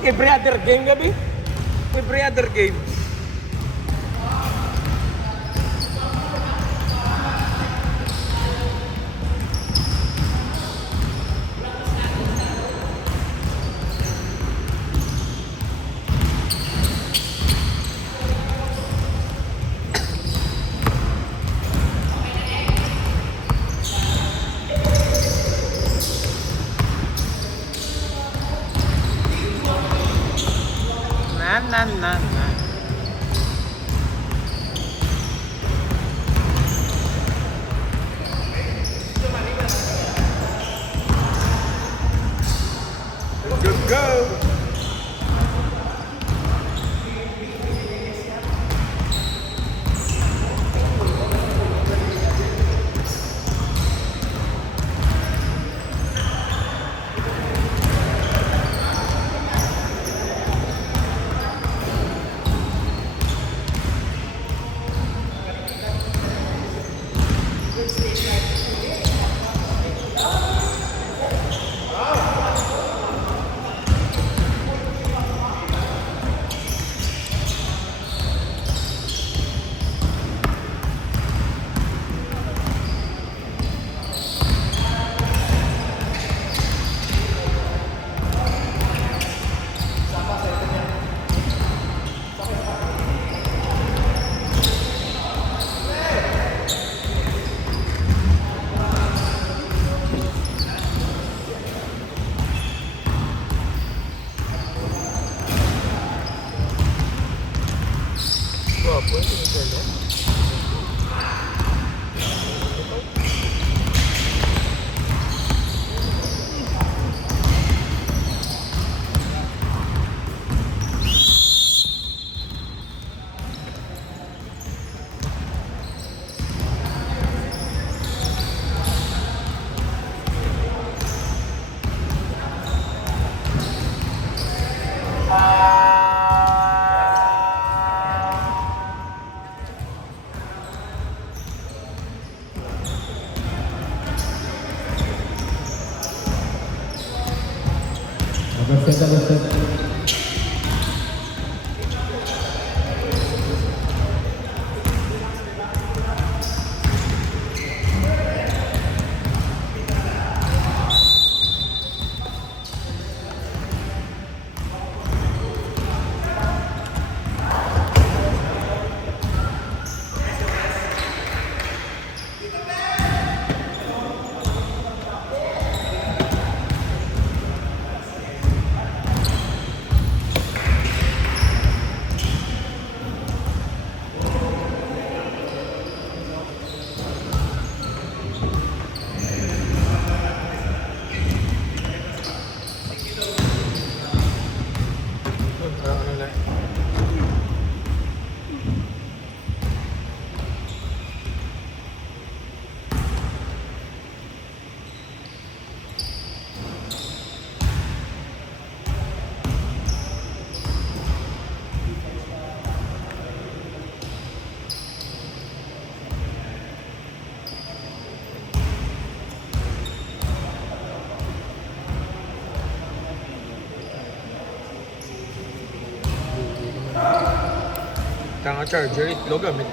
Every other game gabi? Every other game. Na. Go. Tanga charger, itlog gamit.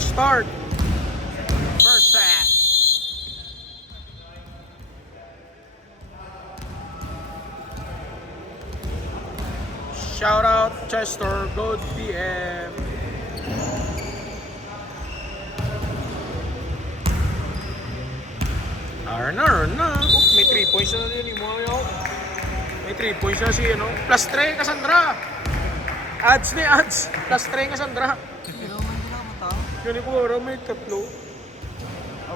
Start. First set. Shout out Chester, good PM. Arna. Oh, may 3 points na din mo yun. May 3 points na si ano. Plus 3 Cassandra. Ads. Plus 3 Cassandra. Yun ko oras may 3.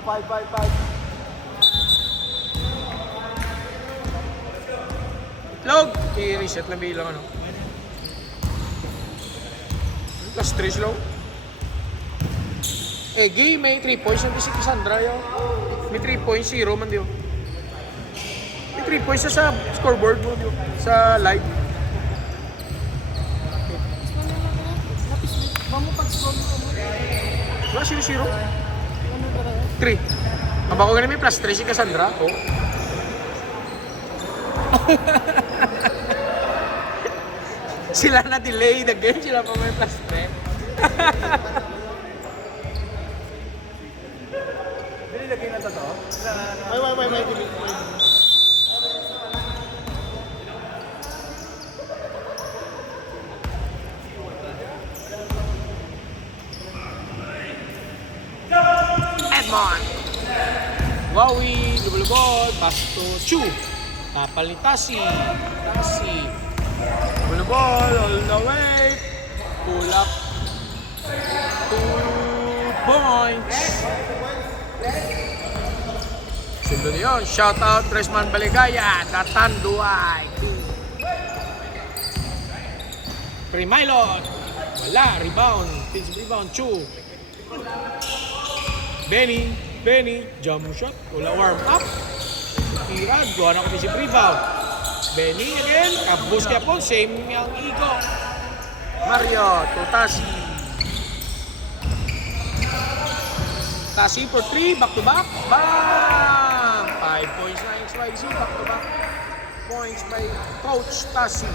5. Itlog! I-reset na bilang ano. Plus 3 slow. Game may 3 points. Hindi si Cassandra yun. May 3 points. 0 man diyo. May 3 points sa scoreboard mo diyo. Sa live. Bango pag-scroll mo mo. Wala 0-0. Ano ba rin? 3. Mabako ganun may plus 3 si Cassandra. Oh. Sila na delay the game. Sila pa may plus 3. Nilagay na to? Wait. Edmond. Wowie, lubulubol, pass to Chu. Tapal ni Tasi. Lubulubol, all the way. Pull up. 2 points. Sundo niyo. Shout out Tresman Baligaya. Tatanduay. Primailon. Wala. Rebound. Defensive rebound. Chu. Benny, jump shot, wala warm up. Tirad, gawa na ko si rebound. Benny again, kabus kaya po, same yung Igo. Mario, to Tasi for 3, back to back. Bang! 5 points na XYZ, back to back. Points by Coach Tasi.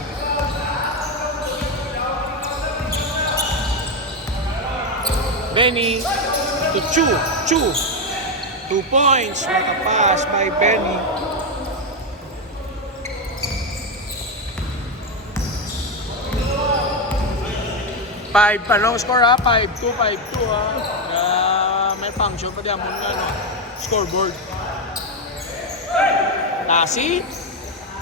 Benny to Chu. 2 points. What a pass by Benny. Five panong score ha. 5-2 ha. May function pa diyan muna no. Scoreboard. Tasi.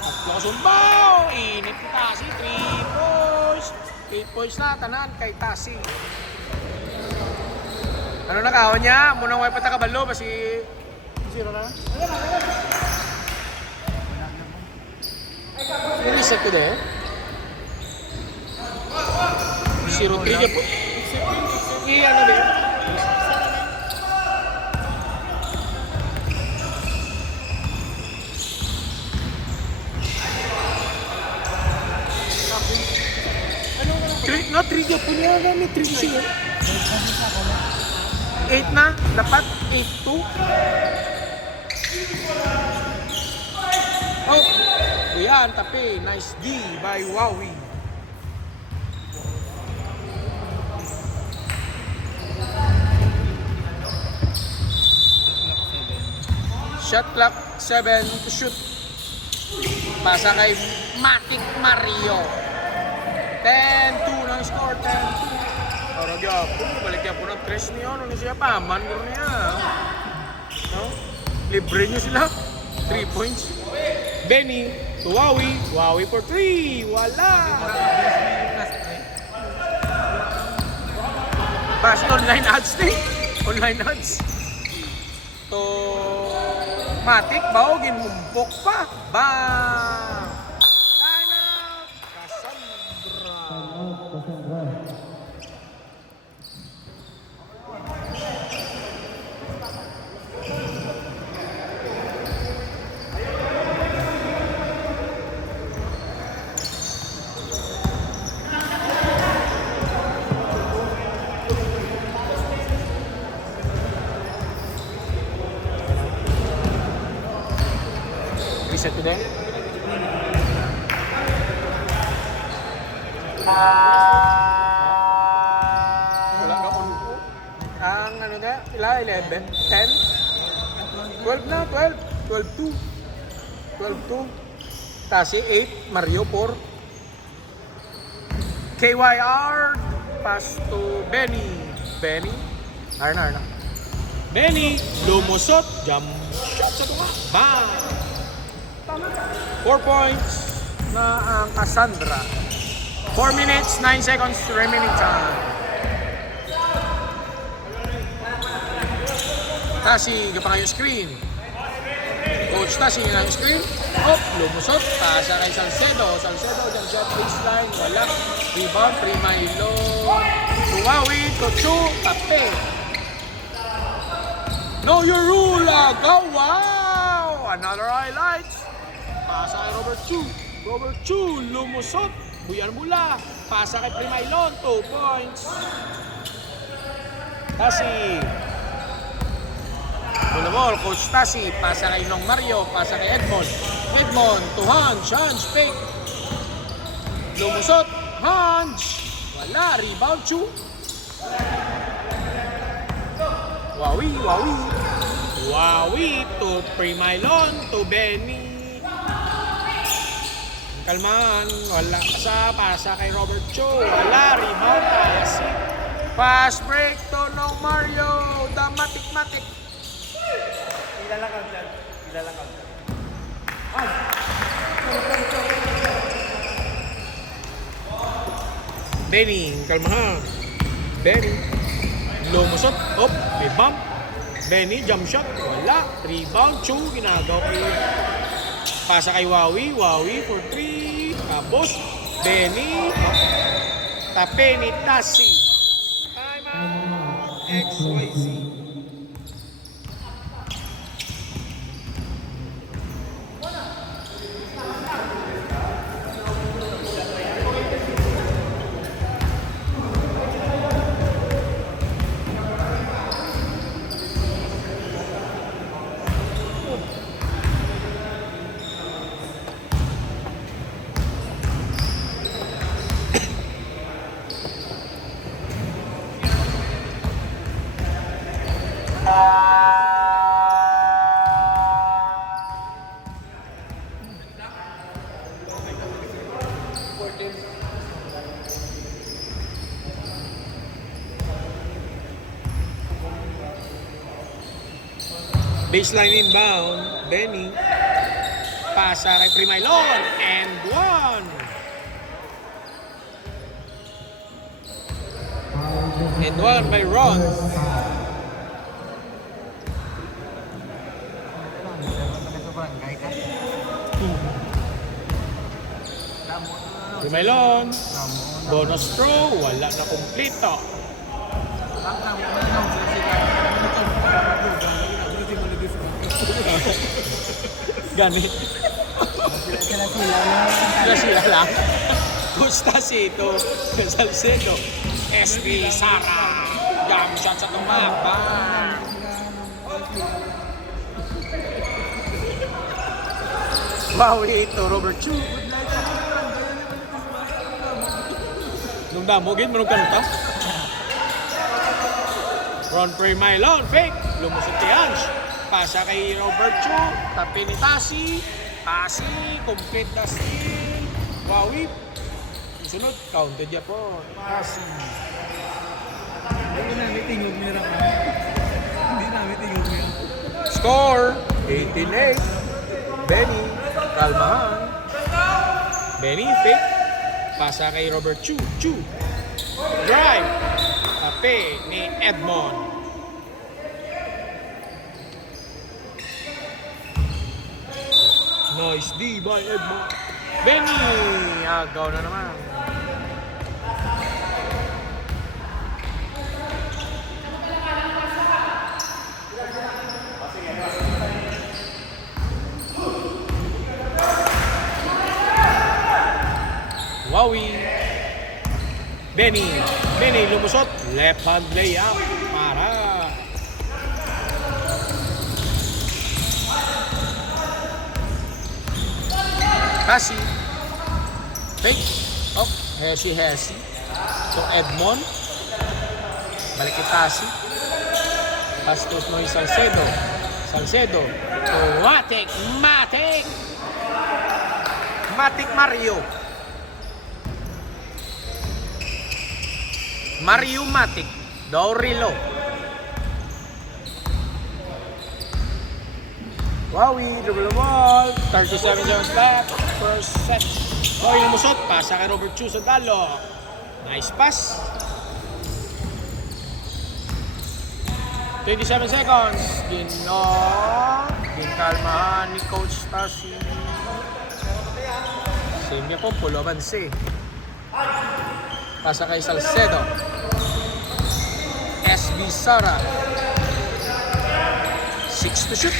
Tatlo sumbaw. Init ni Tasi. 3 points. 8 points na tanan kay Tasi. Ano na kaon niya? Munang way pata kabalo ba si 0 na? Reset ko de. 0-3 niya po. Ano de? Na 3 niya po niya. May 3 siya. 8 na, dapat 8-2. Oh, yan, tapi. Nice D by Wowie. Shot clock 7 to shoot. Pasa kay Matic Mario. 10-2 ng score, 10-2. Para gyapon, balik gyapon ng tres niyo, ano siya paman ko niya. No? Libre niyo sila. 3 points. Benny to Wowie for 3. Wala. Bas online ads ni. Online ads. To Matic bao ginumpok pa. Bang. Time out. Cassandra. Reset ko din. Wala ka on po. Ang ano na, 11, 10, 12 na, 12, 12-2. Tasi 8, Mario 4. KYR, pass to Benny. Arna. Benny, lumusot, jump shot sa tunga. Bang! 4 points na ang Cassandra. 4 minutes, 9 seconds remaining time. Tasi, gapa kayo screen. Coach Tasi na yung screen. Lumusot. Pasa kay Salcedo, jump shot baseline. Wala. Rebound, Primailon. Wawi to Chu. Tape. Know your rule, go! Wow! Another highlights. Pasa kay Robert Chu. Robert Chu, lumusot. Buyan mula. Pasa kay Primailon, 2 points. Tasi. Bulabol, Coach Tasi. Pasa kay Nong Mario. Pasa kay Edmond. Edmond, to Hans. Hans, fake. Lumusot. Hans. Wala, rebound Chu. Wawi, Wawi. Wawi to Primailon, to Benny. Kalman, wala sa pasa kay Robert Cho. Wala, rebound tayo si pass break to Nong Mario. The matik-matik. Ilalakaw dyan. Ilalakaw dyan. Benny, kalmahan. Benny. Lumusot. Op, may bump. Benny, jump shot. Wala. Rebound. Chu, ginagaw kay pasa kay Wawi. Wawi for 3. Tapos, Benny. Tape ni Tasi. Time out. XYZ. Baseline inbound, Benny. Pasa kay Primailon, and 1. And 1 by Ron. Primailon, bonus throw, wala na kumplito. Ganit. Sila lang. Gusta si ito. Salcedo. SB Sara. Jump shot sa tumapa. Wow, ito Robert Chu. Nung damogin, manong kanuta. Ron Primailon, fake. Lumusot kay Hans. Pasa kay Robert Chu. Tapi ni Tasi. Tasi, complete na steal. Wawi. Sunod, counted niya po. Tasi. Hindi namin tingog nila ka. Hindi namin tingog nila. Score, 18-8. Benny, kalmahan. Benny, fake. Pasa kay Robert Chu. Chu. Drive. Tapi ni Edmond. Nice D by Edmond. Benny! Agaw na naman. Wawi. Benny. Benny lumusot. Left hand layup. Para. Tasi. Fake. Oh, Hesi. So Edmond. Balik kay Tasi. Pastos mo yung Salcedo. Salcedo. To Matic. Matic. Matic Mario. Mario Matic. Dorilo. Wawi, dribble the ball. 37 seconds left. First set. Wawi lumusot. Pasa kay Robert Chu sa talo. Nice pass. 27 seconds. Ginkalmahan ni Coach Tasi. Same niya po, pulo bansi. Pasa kay Salcedo. SB Sara. 6 to shoot.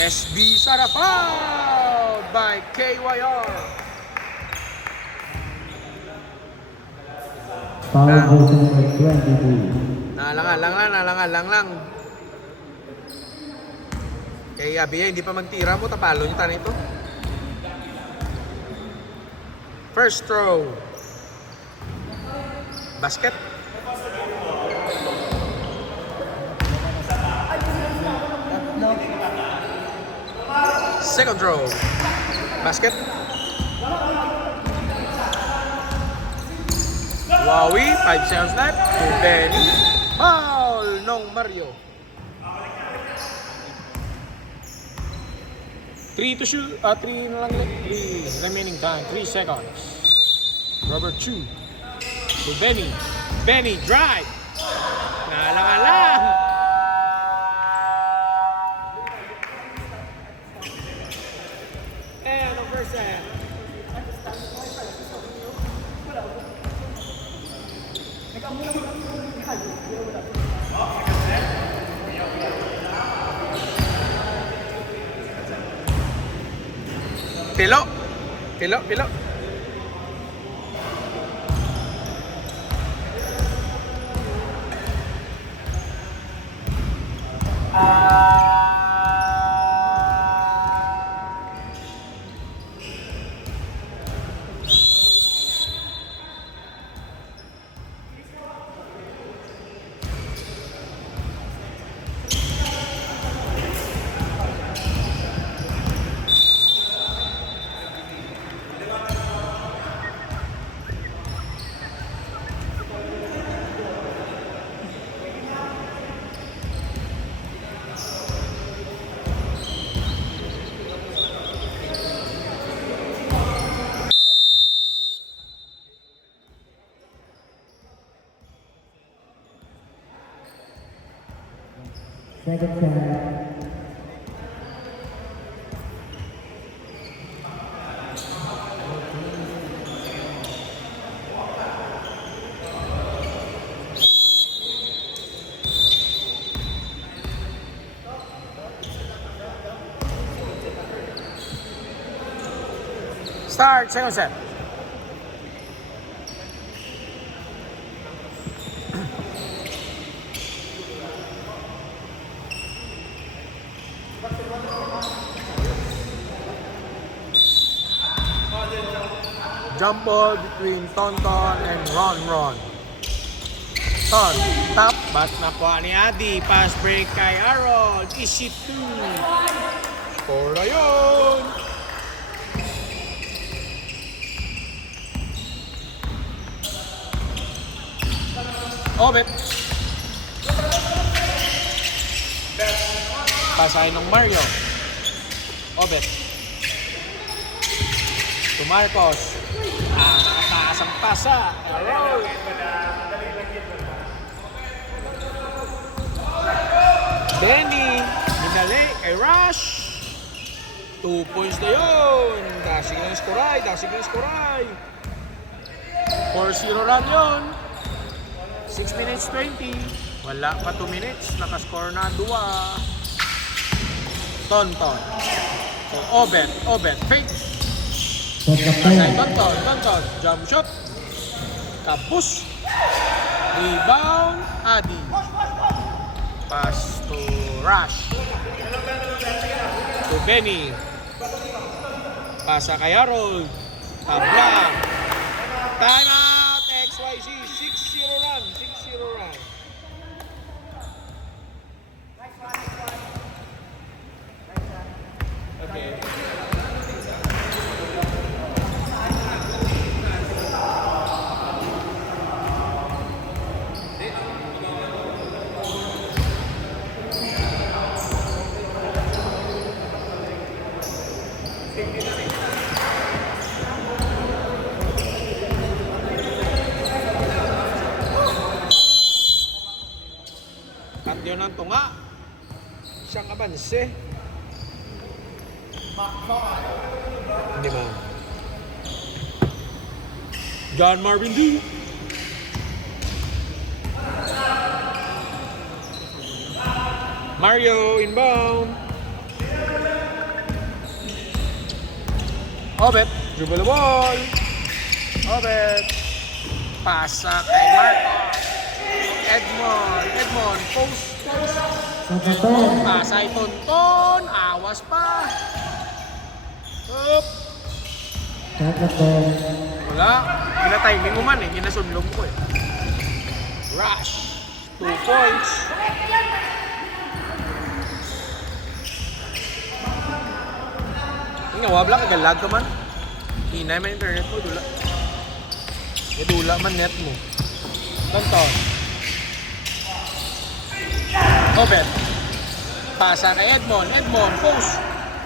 SB Sara fouled by KYR. Foul number 23. Nalangan lang. Kaya Abia, hindi pa magtira mo, tapalo niyo tayo ito. First throw. Basket. Second throw. Basket. Wowie, 5 seconds left. To Benny. Foul ng Mario. 3 to shoot. 3 na lang. 3 remaining time. 3 seconds. Robert Chu. To Benny. Benny drive. Nalangan. And on first hand. Pilo. Second time. Start, second set. Jump ball between Tonton and Ron. Ton, tap, but nakuha ni Adi. Pass break kay Aaron. Easy 2. Score na yun. Obet. Pasahin ng Mario. Obet. To Marcos. Nakataas ang pasa. Hello. Benny. Minali kay Rush. 2 points na yun. Dasig ng skoray. 4-0 run yun. 6 minutes 20. Wala pa 2 minutes. Nakascore na 2. Tonton. So, Obet. Fake. Pasay Tonton. Jump shot. Kapus. Rebound. Adi. Pass to Rush. To Benny. Pasa kay Harold. Tabla. Time out. XYZ. 6-0 run. Okay. At yun ang tunga. Siyang abanse. Hindi ba? John Marvin D. Mario inbound. Obet, dribble the ball. Obet. Pasa kay Marcos. Edmond, post. Second 10. Pasa ay Tonton. Awas pa. Up. Second 10. Wala. Gina-timing mo man eh. Ginasunlong ko eh. Rush. 2 points. Nga, wabla kagalag ka man. Hinay man internet mo, dula. Dula man net mo. Tonton. Obet. Pasa kay Edmond, post.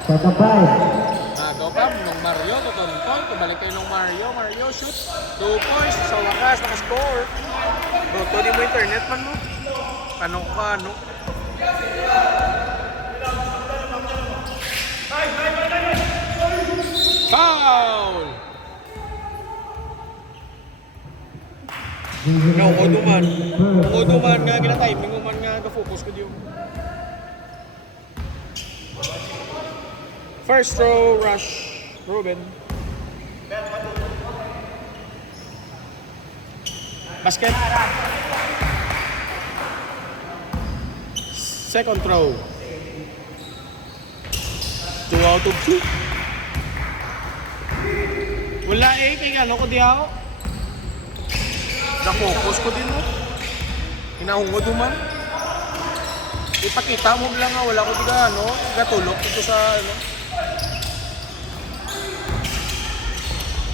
Second 5. Agaw pa, nung Mario, Tonton. Tumalik kayo nung Mario shoot. 2 points, sa wakas, nakascore. Doto, di mo internet man mo. Ano. Foul! No, Odo man nga gina-timing mo man nga ga-focus ko diyo. First throw, rush, Ruben. Basket. Second throw. 2 out of 2. Wala eh, kaya ano ko di ako. Na-focus ko din mo. Hinahungod mo man. Ipakita mo lang nga, wala ko di ka ano, gatulok dito sa ano.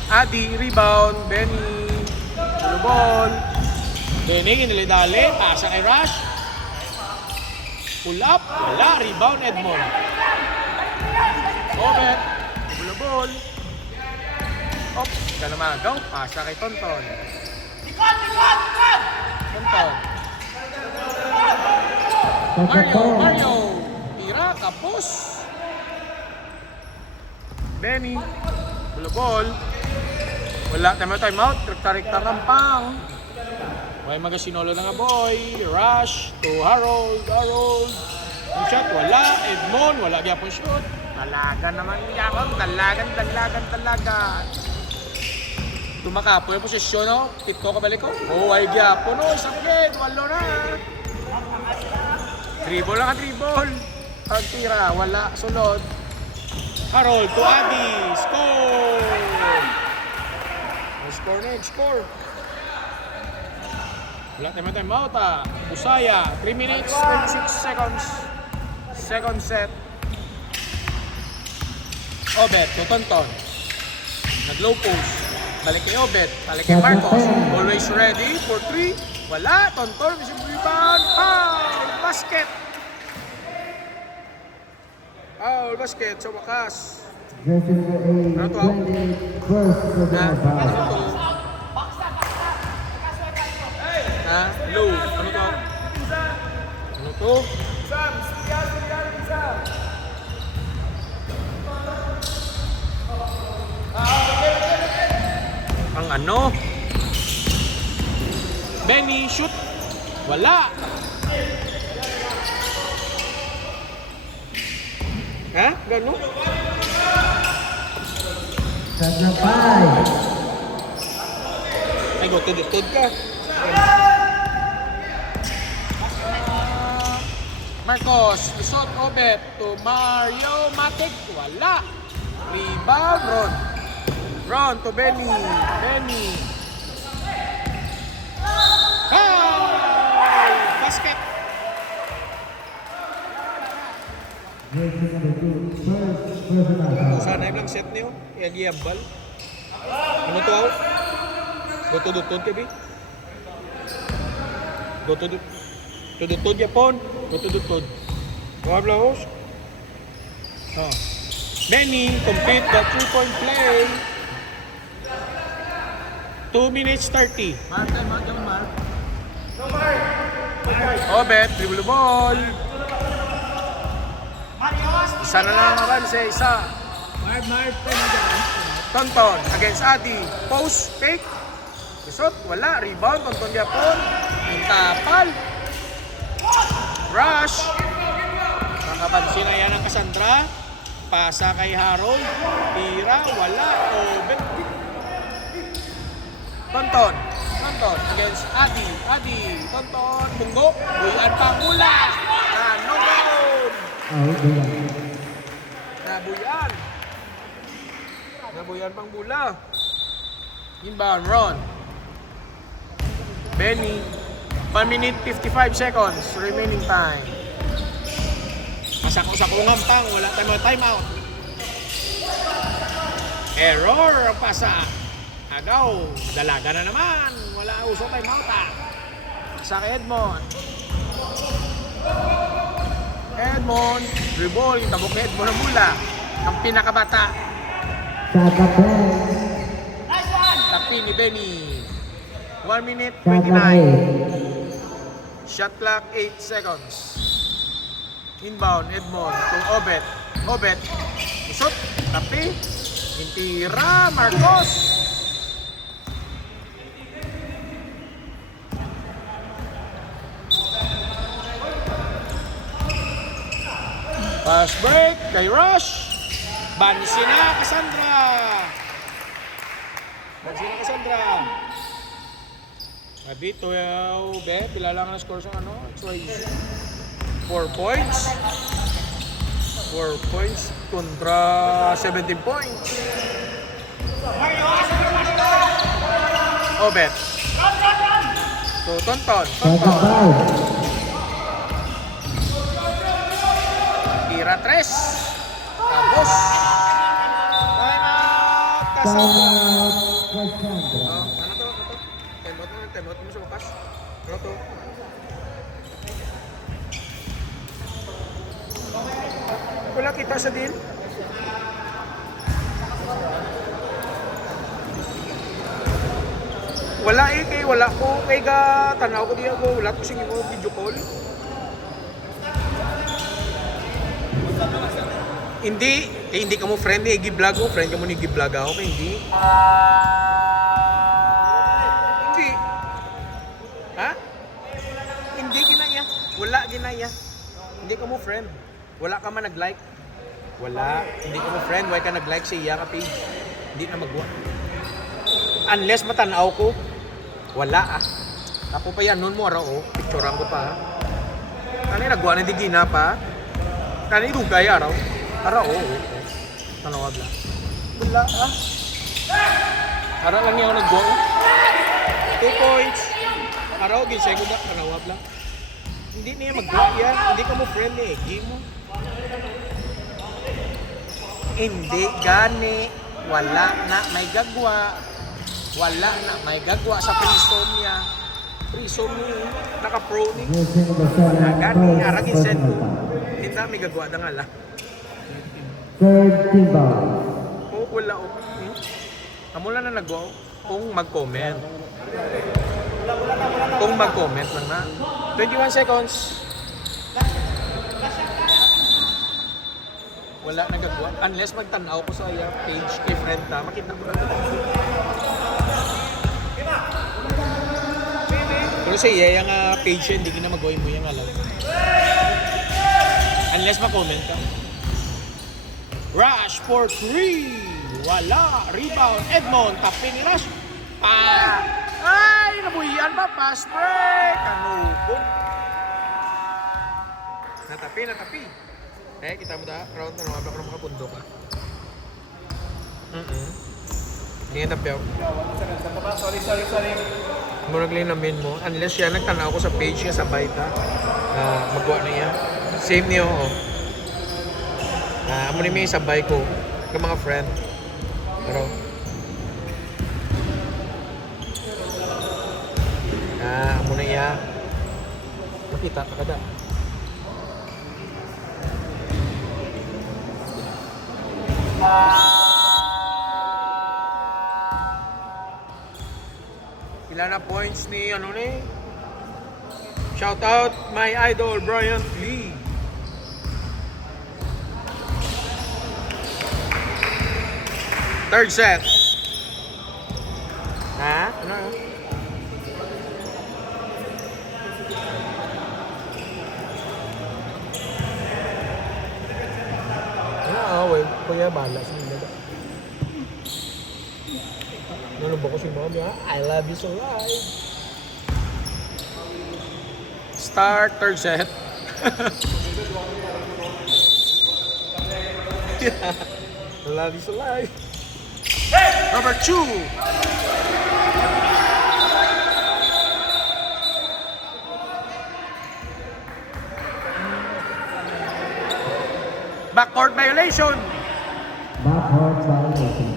Adi, rebound, Benny, blue ball. Benny, ginili-dali, pasa kay Rush. Pull up, wala, rebound, Edmond. Obet, blue ball. Op, ka na magaw, pasa kay Tonton. Tonton. Mario, tira, kapos. Benny, blue ball. Wala, time out, rekta-rekta kampang. May magasinolo na nga boy. Rush to Harold. Yung shot, wala. Edmond, wala gyapon shoot. Dalagan naman gyapon. Dalagan. Tumakapo yung posisyon, no? Pito ka balik ko. Oh, ay gyapon, no? Isang game, walo na. Dribble. Ang tira, wala. Sunod. Harold to Adi. Score. Wala time out ah. Busaya, 3 minutes, 26 seconds. Second set. Obet, to Tonton. Nag-low post. Balik kay Obet, balik kay Marcos. Always ready for 3. Wala, Tonton, missing rebound. Basket sa wakas. Jersey number 8, 28, first personal foul. Low. Ano to? Ang ano? Benny, shoot. Wala. Ha? Gano? Shot na 5. Ay, gutod ka. Marcos, isot Obet to Mario Matic. Wala. Rebound, Ron to Benny. Foul! Basket. Jersey number 2, first personal foul. Sana yung lang set niyo. Yan yabal. Ano to ako? Gutod ka, Bi? Gutod yapon. Gutod. Wabla host. Benny, complete the 3-point play. 2 minutes 30. Obet, dribble ball. Isa na lang naman sa isa. Tonton against Adi. Post, fake. Isot, wala. Rebound, Tonton yapon. Yung tapal. Rush. Makapansin na yan ang Cassandra. Pasa kay Harold. Tira, wala. Open. Tonton. Tonton against Adi. Adi. Tonton. Bunggo. Buyan Pangula. No goal. Out Buyan. Nabuyan. Nabuyan Pangbula. Inbound Ron. Benny. 1 minute 55 seconds remaining time. Masako-sakungan pang, wala tayong mga timeout. Error ang pasa. Agaw, dalaga na naman. Wala uso timeout sa Edmond. Edmond, dribble, yung tabok ni Edmond ang mula. Ang pinakabata. Saka Ben. Tapi ni Benny. 1 minute Saka 29. Ben. Shot clock 8 seconds. Inbound, Edmond to Obet. Obet. Usot. Tapi. Intira. Marcos. Pass break. Kay Rush. Bansina. Cassandra. Bansina Cassandra. Abi, 12, pila lang ang score sa ano? XYZ. 4 points. 4 points kontra 17 points. Obet. So, Tonton. Saka Tonton. Bao. Tira 3. Tapos. Time out. Cassandra. Cassandra. Ano to? Time out mo sa wakas. Ano to? Wala kita sa deal. Wala kay wala ko kay ga tanaw ko diya ko wala ko sing mo video call. Hindi ka mo friend ni gi-vlog mo, friend ka mo ni gi-vlog ako kay hindi. Hindi. Ha? Hindi ginaya. Wala ginaya. Hindi ka mo friend. Wala ka man nag-like. Wala. Hindi ka mo friend. Why ka nag-like sa iya ka page? Hindi na magwa. Unless matanaw ko. Wala ah. Ako pa yan. Noon mo araw oh. Picturean ko pa. Kani nagwa na di gina pa. Kani rugay araw. Araw oh. Tanawag lang. Wala ah. Araw lang niya ako nag-go. 2 points. Araw ginsay ko ba? Tanawag lang. Hindi niya mag-go yan. Hindi ka mo friend eh. Game mo. Hindi gani. Wala na may gagwa. Wala na may gagwa sa prison niya. Prison ni naka-pro ni. Using the seven Gani first arang insen ko. personal Hindi na may gagwa na nga lang. Third team ball. O wala o. Amula na nagwa o. Kung mag-comment. Kung mag-comment lang na. 21 seconds. Wala nagagawa. Unless magtanaw ko sa page kay friend ta, makita ko na. Pero sa iya, yung page yun, hindi ka na mag-gawin mo yung alam. Unless ma-comment ka. Rush for 3. Wala. Rebound. Edmond. Tapin ni Rush. Ay! Nabuhian pa. Pass break. Kanubon. Natapi. Eh, kita mo da, round na naman, baka makapundok ka. Hindi nga tapyaw. Sorry. Murag lang namin mo, unless siya nagtanaw ko sa page niya sa baita, magwa na niya. Same niyo, oh. Amo ni may sabay ko, ng mga friend. Pero, amo na niya. Makita, kada. Ilan na points ni ano ni? Shout out my idol Bryant Lee. Third set. Ha? Ano? Kuya, bahala sa nila. Nalubok ko si Mommy, ha? I love you so live. Start, third set. I love you so live. Number 2. Backcourt violation. Backcourt violation.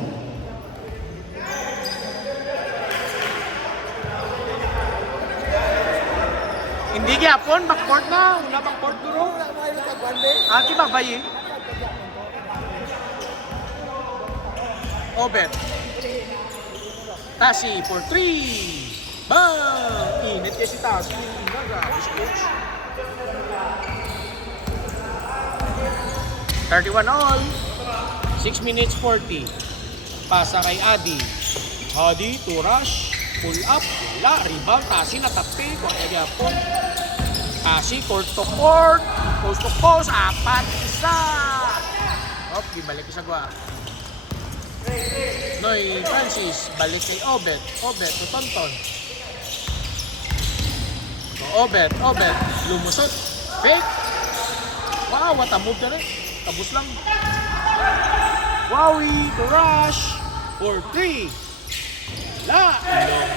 Hindi gyapon, backcourt na. Una backcourt duro. Aki babayi. Obet. Tasi for 3. Bang! Init kasi Tasi. Grabe si coach. 31 all. 6 minutes 40. Pasa kay Adi. Adi to rush. Pull up. Wala. Rebound. Tasi natapi. Kung ay gyapon. Tasi court to court. Post to post. 4-1. Op, di balik sa gwa. Noy Francis, balik kay Obet. Obet, to Tonton. Obet, lumusot. Fake. Wow, what a move na rin. Tabos lang. Wowie, to rush. For 3. Wala. Long.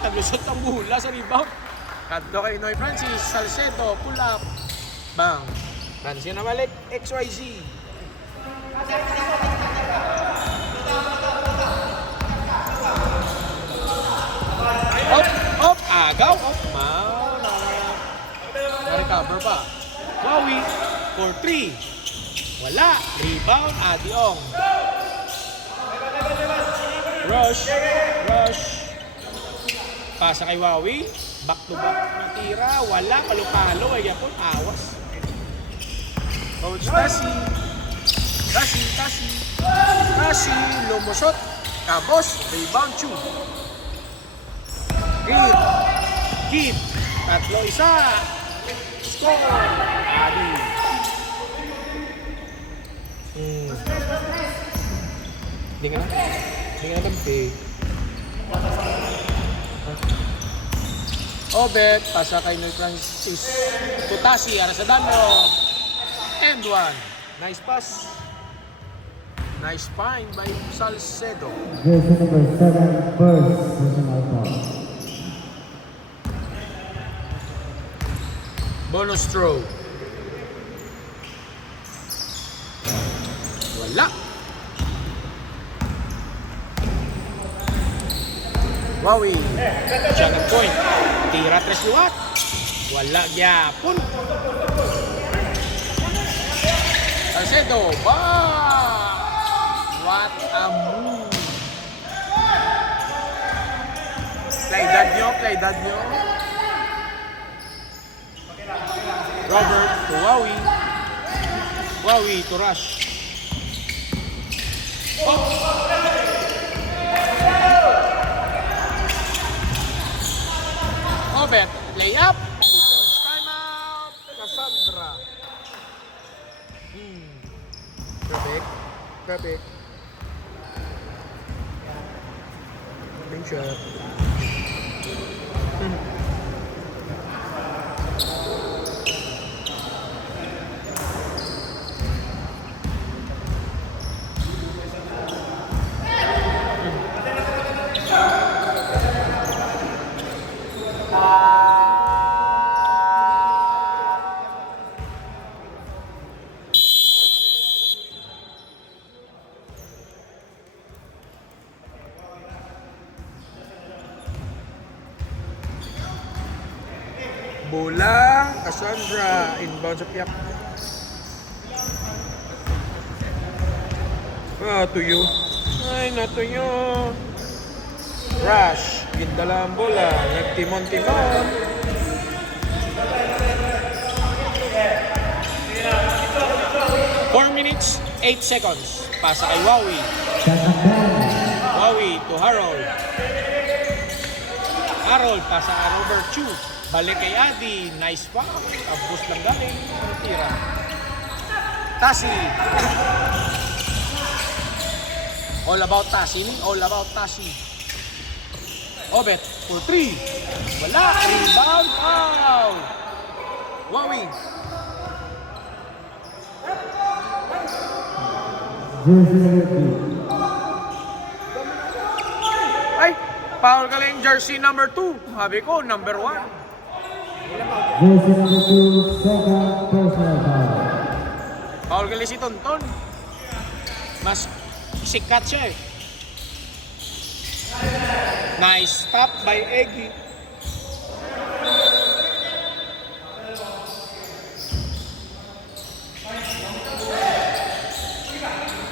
Naglusot ang buhula sa rebound. Kadto kay Noy Francis, Salcedo, pull up. Bang. Francis na balik, XYZ. Op, agaw, op, na-recover pa. Wowie, for 3. Wala, rebound, Adiong. Rush. Pasa kay Wowie, back to back na tira, wala, palo-palo, ay yapon, awas. Coach Tasi, lumusot, kabos, rebound, Chu. Keep. 3-1. Score. Adi. Hindi nga na tampi. Obet, pasa kay Noy Francis. Tutasi, ara sa dano. And 1. Nice pass. Nice find by Salcedo. Jersey number 7, first personal foul. Bonus throw. Wala. Wowie. Shot at point. Tira 3-luwat. Wala gyapon. Salcedo. What a move. Play dad nyo. Robert to Wowie. Wowie to rush. Obet, lay up. 2 points. Time out. Cassandra. Grabe. Big shot. Bola, Cassandra, inbound sa piyak. Tuyo. Ay, natuyo. Rush, gindala ang bola, nagtimon-timon. Four minutes, 8 seconds. Pasa kay Wowie. Wowie to Harold. Harold, pasa kay Robert Chu. Balik kay Adi, nice pa. Tapos lang galing. Tira. Tasi. All about Tasi. All about Tasi. Obet for 3. Wala. Rebound. Foul. Wowi. Jersey number 2. Ay, foul ka lang yung jersey number 2. Sabi ko, number 1. Jersey number 2, second personal foul. Foul ka lang si Tonton. Mas sikat siya eh. Nice stop by Eggy.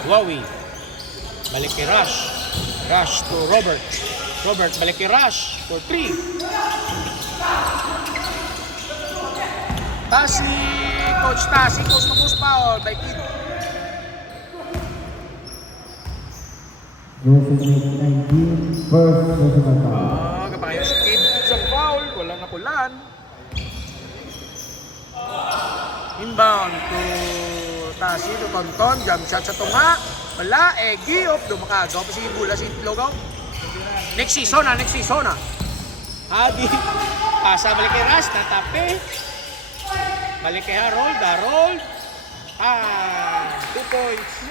Wowi. Balik kay Rush. Rush to Robert. Robert balik kay Rush for 3. Tasi. Coach Tasi. Post to post foul by Kid. Jersey number 19, first personal foul. Kapag si Kid isang foul. Walang nakulan. Inbound to Tasi to Tonton. Jump shot sa tunga. Wala. Eggy. Dumakagaw pa si Bula si Logaw. Next season na. Adi. Pasa balik kay Rush. Tatape. Balik kay Harold. 2 points.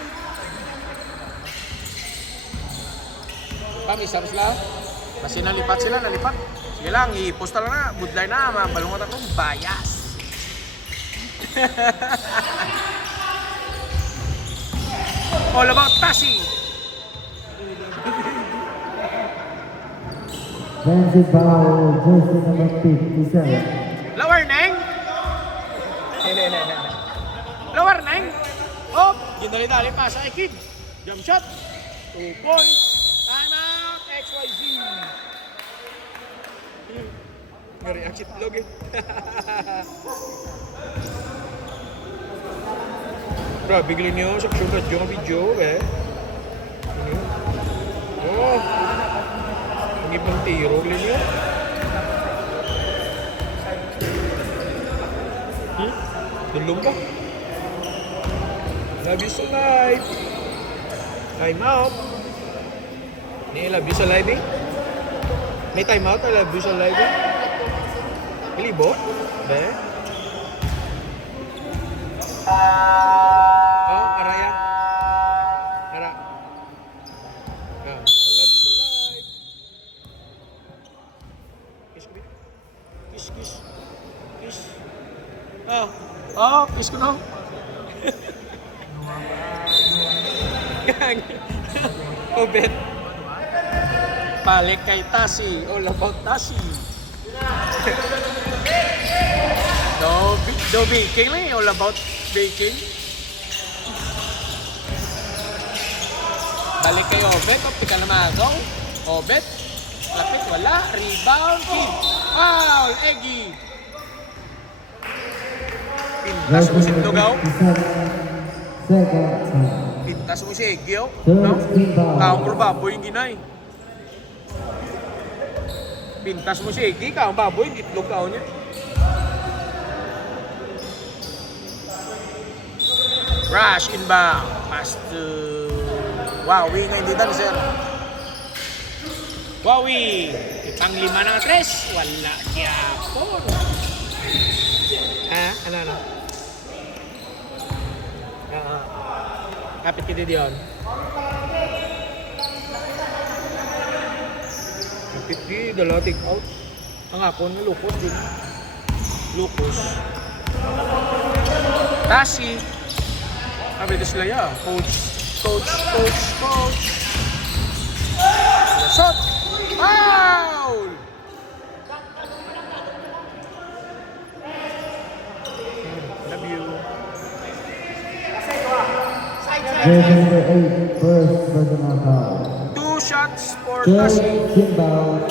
Isa sila. Kasi nalipat. Sige lang, i-post lang na. Budlay na, mabalungot akong bias. All about Tasi. Defensive foul, jersey number 57. Lower Neng. Lower Neng. Oh, ginali-dali pa sa Kid. Jump shot. 2 points. Time out. XYZ. Nge-react itlog eh. Bro, bigla niyo sa sugar yung video eh. Oh. Ang ibang tiro bigla niyo. Dulong ba? Love you so live. Time out. Ni love you sa live eh. May time out na love you sa live eh. Libo? Be? Oh, araya. Ara. I love you so live. Kiss. Kiss ko na. Obet. Balik kay Tasi. All about Tasi. No baking lang eh. All about baking. Balik kay Obet. Opti ka na magaw. Obet. Lapit. Wala. Rebound. Kid. Foul. Eggy. Pintas mo si Tugaw. Second foul. Pintas mo si Eggy. No? Third foul. Kaong baboy yung ginay. Pintas mo si Eggy. Kaong baboy. Itlog kaong niya. Rush inbound. Pass to Wowi ngayon dito, sir. Wowi. Ipang 5 ng 3. Wala yapon. Ano? Kapit kita diyon. Kapit di, dala take out. Ang hapon na lukos din. Lukos. Tasi. Sabi ito sila ya. Coach. Shot. Foul! Love you. Jersey number 8, first personal foul. 2 shots for Third Tasi. inbound.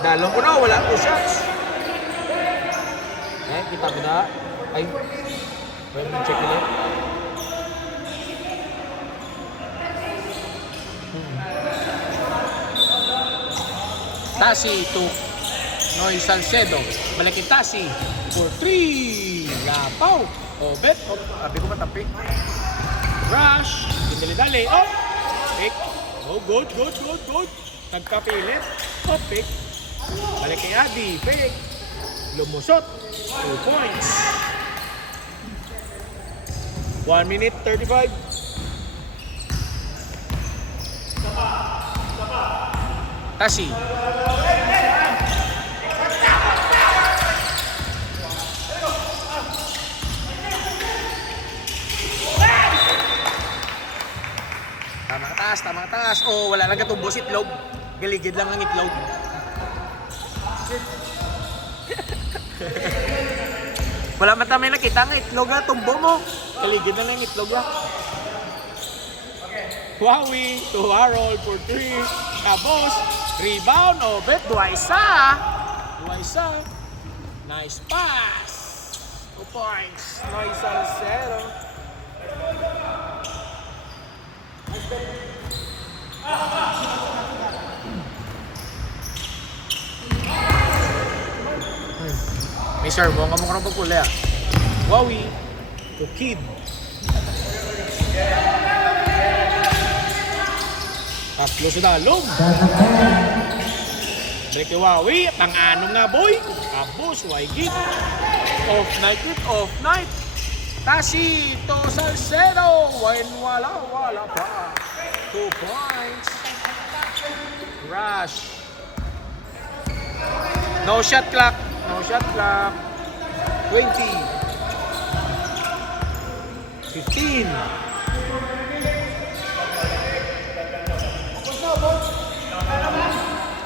Dalong ko na, wala 2 shots. Kita ko na. Ay. Pwede mo check ulit. Tasi to Noy Salcedo. Balikin Tasi for 3. Lapaw. O, bet. O, abi ko matapi. Rush. Dali-dali. Oh! Pick. Oh, good. Nagkapilit. Oh, pick. Balik kay Adi. Pick. Lumusot. 2 points. 1 minute 35. Tasi. Tamang taas. Oh, wala lang katumbos itlog. Galigid lang ang itlog. Wala man tayo nakita ng itlog na tumbo mo. Galigid na ng itlog ya. Huawei to Harold for 3. Tapos, rebound. Oh, bet. Duwaisa. Nice pass. 2 points. Noy Salcedo. May serve mo. Kamukha ng pagpuli ah. Huawei to Kid. Tatlo sa dalong. Break kay Huawei. Pang-anong nga boy. Abos. Waigit. Off night. Tasi to Salcedo. Wala pa. 2 points. Rush. No shot clock. 20. 15.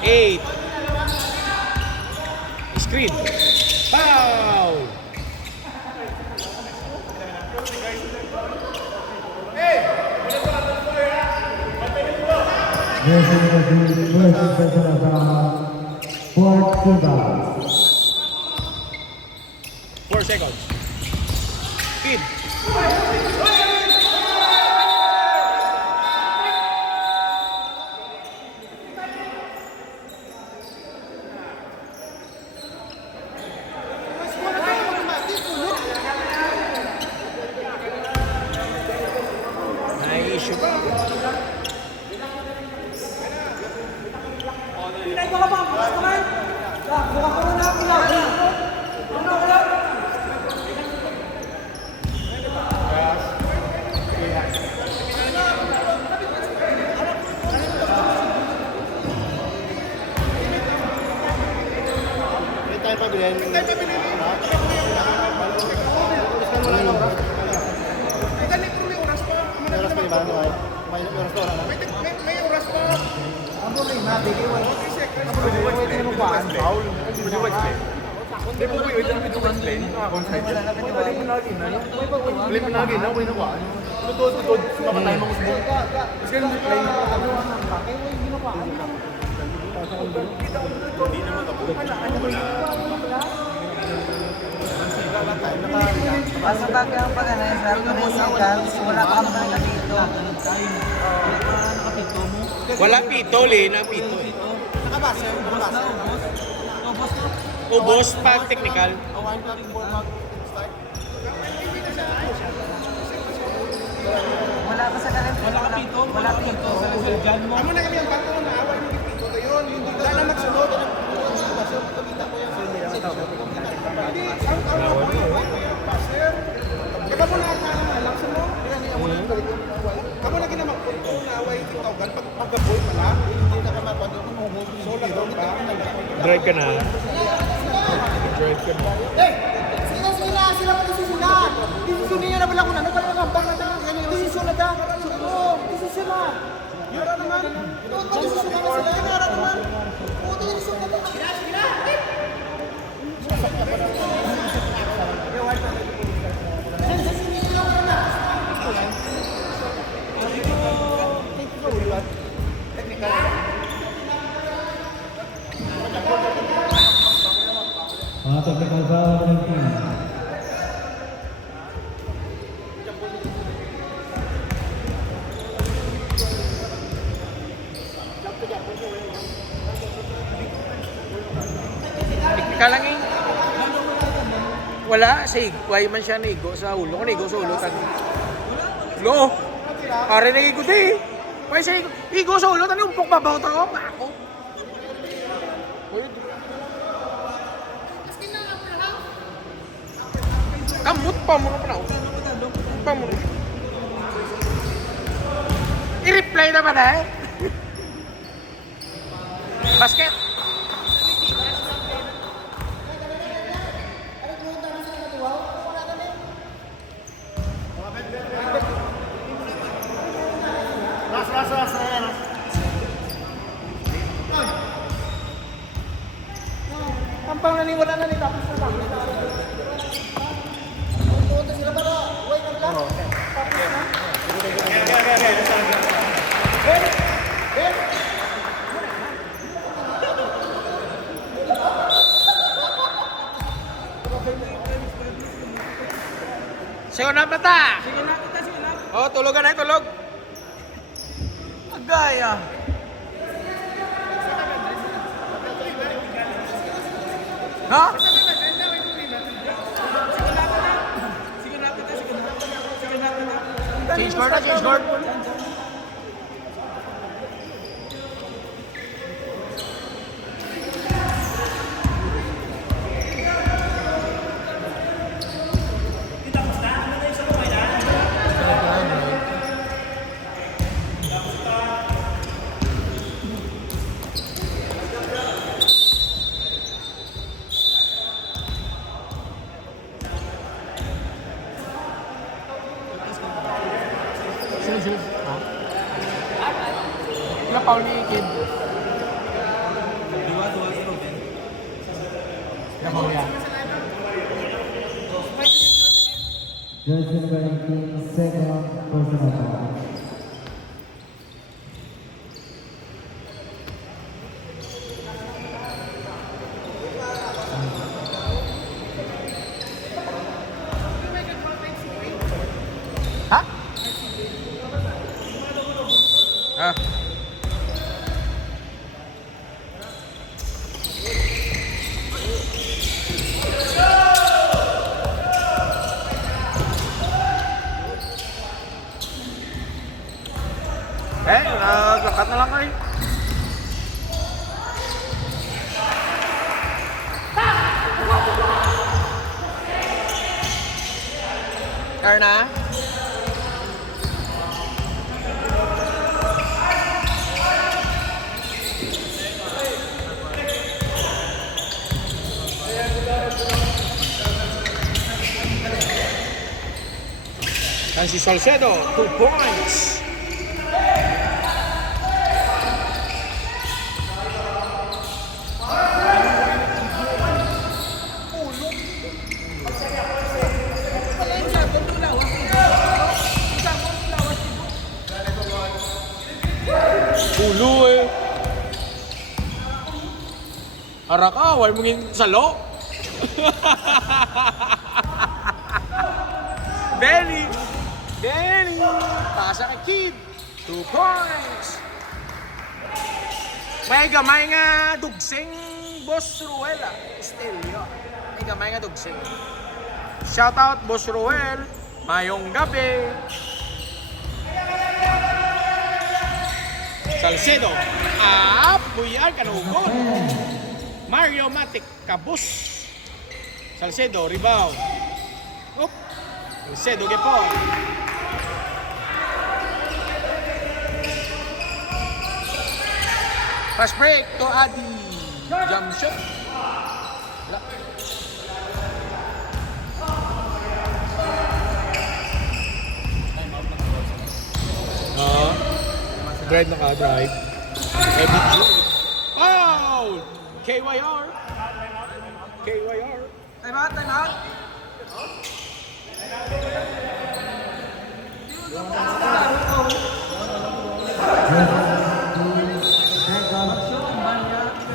8. Screen. Foul. This is the first personal foul for Cuba. 4 seconds. Speed. May issue ba? Pasok bagay ang pag-anay sa 3 seconds, wala pa kami talaga dito. Wala pito, na pito eh. Nakabase. Ubos pag technical. Wala pa sa kalim. Wala pito. Amo na kami ang bato na away ng pito to yun. Hindi ka na magsunod. Kaya mo na lang sunod. Kamu lagi na magpunto na away yung tawgan pag-gaboy pala. Hindi na ka mapanood mo. So lang ba? Drive ka na. Sila pa desisyon na. Desisyon niya na pala kung ano. Parang nagambang na tayo. Desisyon na tayo. Desisyon na. Yara naman. Desisyon na sila. Yara naman. Desisyon na tayo. Technical foul ng team. Kalangin. Wala, sa igway man siya nigo sa ulo. Kung nigo sa ulo, tani. Lo, pare na igo di. Pwede sa igo sa ulo, tani umpok babaw tao. Ako. Kamot pa mo na pa na. Pa mo. I-reply naman eh. Basket. Tampang naniwala na ni tapos na lang. Tuto sila para uwi na lang. Tapos na. Sige na bata. Oh, tulogan na, tulog. Agaya. Ha? Change board na, change board. Sila. Ha? Sila Paul ni Kid. Sila Paul yan. Jersey number 18, second personal foul. Ha? Ha? Naglakat na lang kayo. Erna? And si Salcedo, 2 points. Ulo eh. Haraka, huwag mong salo. Benny! Pasa kay Kid. 2 points. May gamay nga dugsing Boss Ruel Still yun. May gamay nga dugsing. Shout out Boss Ruel. Mayong gabi. Salcedo. Buyan kanugon. Mario Matic kabus. Salcedo rebound. Oop. Salcedo gepon. Fast break to Adi. Jump shot. Wala. Drive na ka, drive. Every June. Foul! KYR. Time out.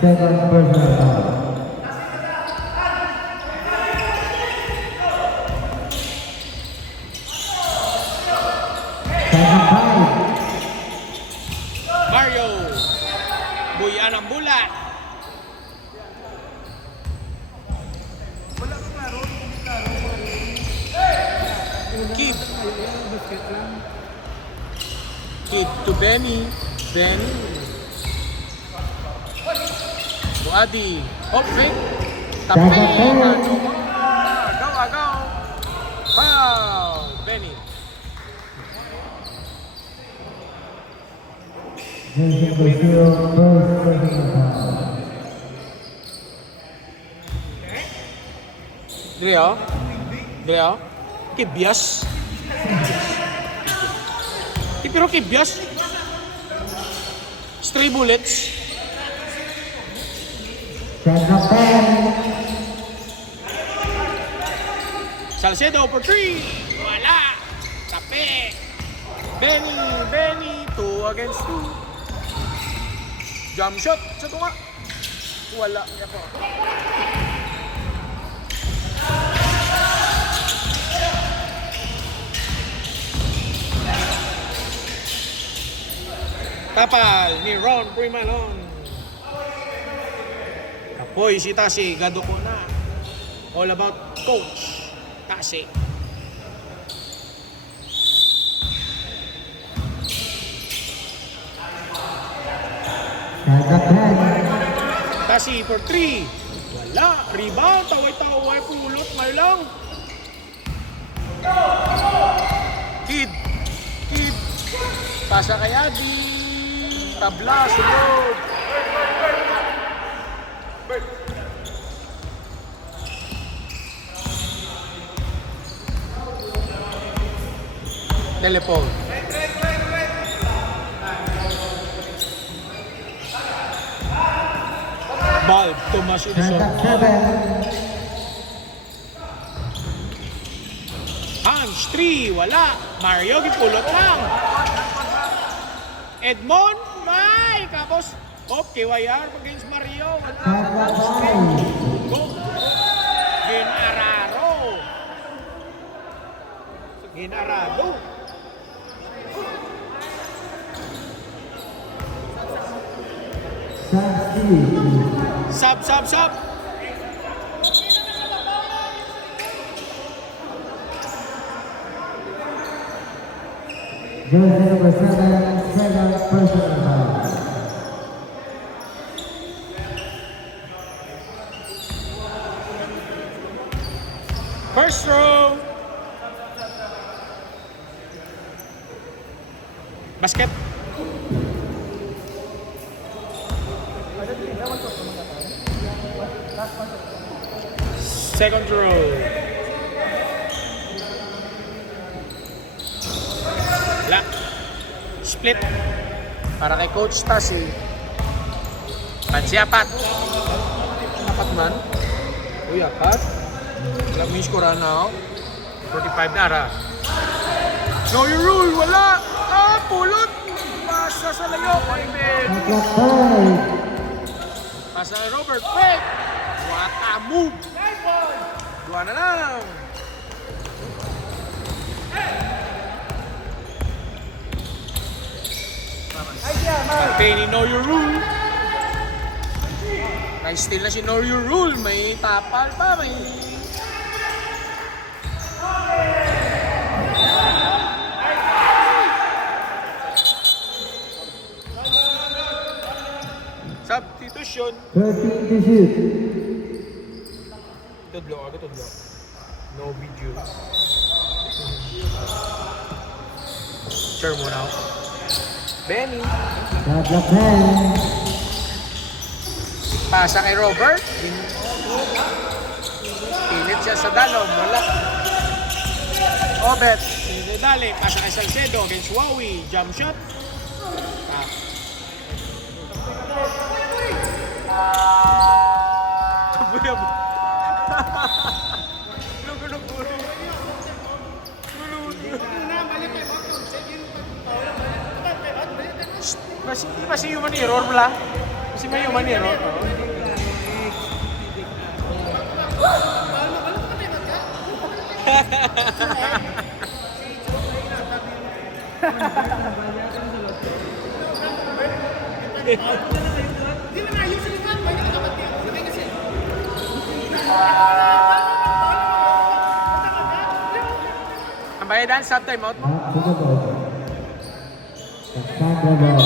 Second personal foul. Mario. Buyan ang bula. Kid. Kid to Benny. Benny. Buadi. Oh, fake. Tape. Agaw. Foul. Benny. Jersey number 0, first personal foul. Drea. Kibyas. Pero kibyas. Stray bullets. Shot clock 10. Salcedo for 3. Wala. Tape. Benny. 2 against 2. Jump shot. Sa tunga. Wala. Yako. Tapal ni Ron Primalon. Apoy si Tasi. Gado ko na. All about Coach Tasi. Shot clock 10. Tasi for 3. Wala. Rebound. Taway-taway. Pulot. May lang. Kid. Pasa kay Adi. Tabla. Sulod. Telepon. Bulb. Tomas Shot Edison. clock 7. Hans, 3, wala. Mario, gipulot lang. Edmond, may. Kapos, KYR against Mario. Shot clock 5. Go. Ginarado. Sub. Jersey number 7, second personal foul. First row. Basket. Second row. Wala. Split. Para kay Coach Tasi. Pansi-apat. Apat man. Uy, apat. Wala mo yung score na, 45 na, ara. Know your rule, wala. Pulot. Pasa sa layo. Shot clock 5. Pasa na Robert. Fake. What a move. Dua na lang. Pagpay ni Know Your Rule. Nice steal na si Know Your Rule. May tapal pa. May... Substitution. 13 to shoot. Tudlo. No video. Sure muna ako. Benny. Shot clock 10. Pasa kay Robert. Pilit siya sa dalom. Wala. Obet. Dali. Pasa kay Salcedo against Wawi. Jump shot. Abo. Masih human error pula. Masih may human error. Ang bayadan, stop time out mo. Back to the board. Cassandra ball.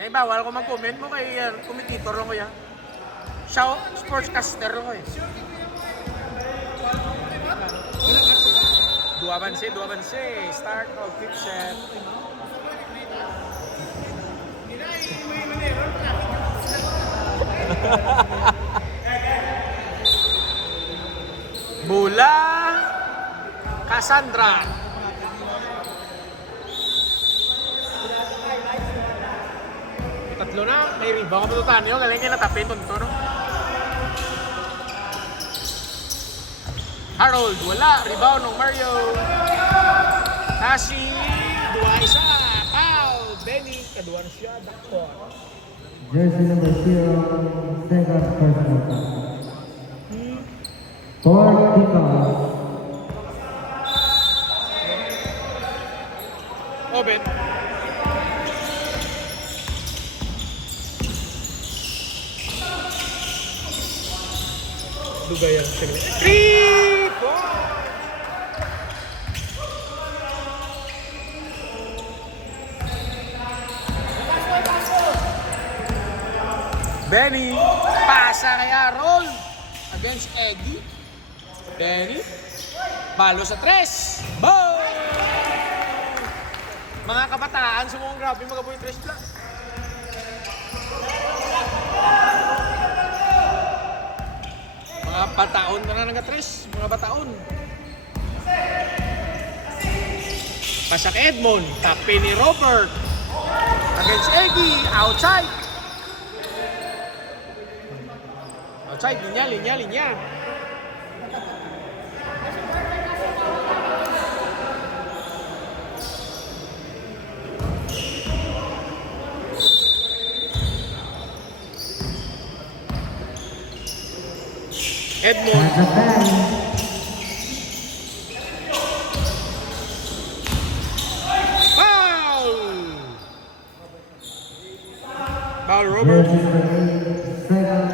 Eh, bawal ko mag-comment mo kay kumititor lang ko yan. Siya, sportscaster lang ko eh. Dua banse. Start of fifth set. Bola Cassandra. Tatlo na, may rebound ka matutan nyo. Galing kayo natapin ito, no? Harold, wala. Rebound ng Mario. Tashi, dua isa. Foul. Benny, kaduan siya. Dakpon. Jersey number 0, second personal foul. 4 kickoffs. Open. Dugayan. 3 points! Benny, pasa kay Harold against Eddie. Benny, balo sa 3. Boom! Mga kabataan, sumong grabe magaboy 3 lang. Mga bataon na nag-3, mga bataon. Pasak Edmond, tapi ni Robert. Against Eggy, outside. Outside, linya. Edmond. At the band. Foul Robert. Jersey number 8, second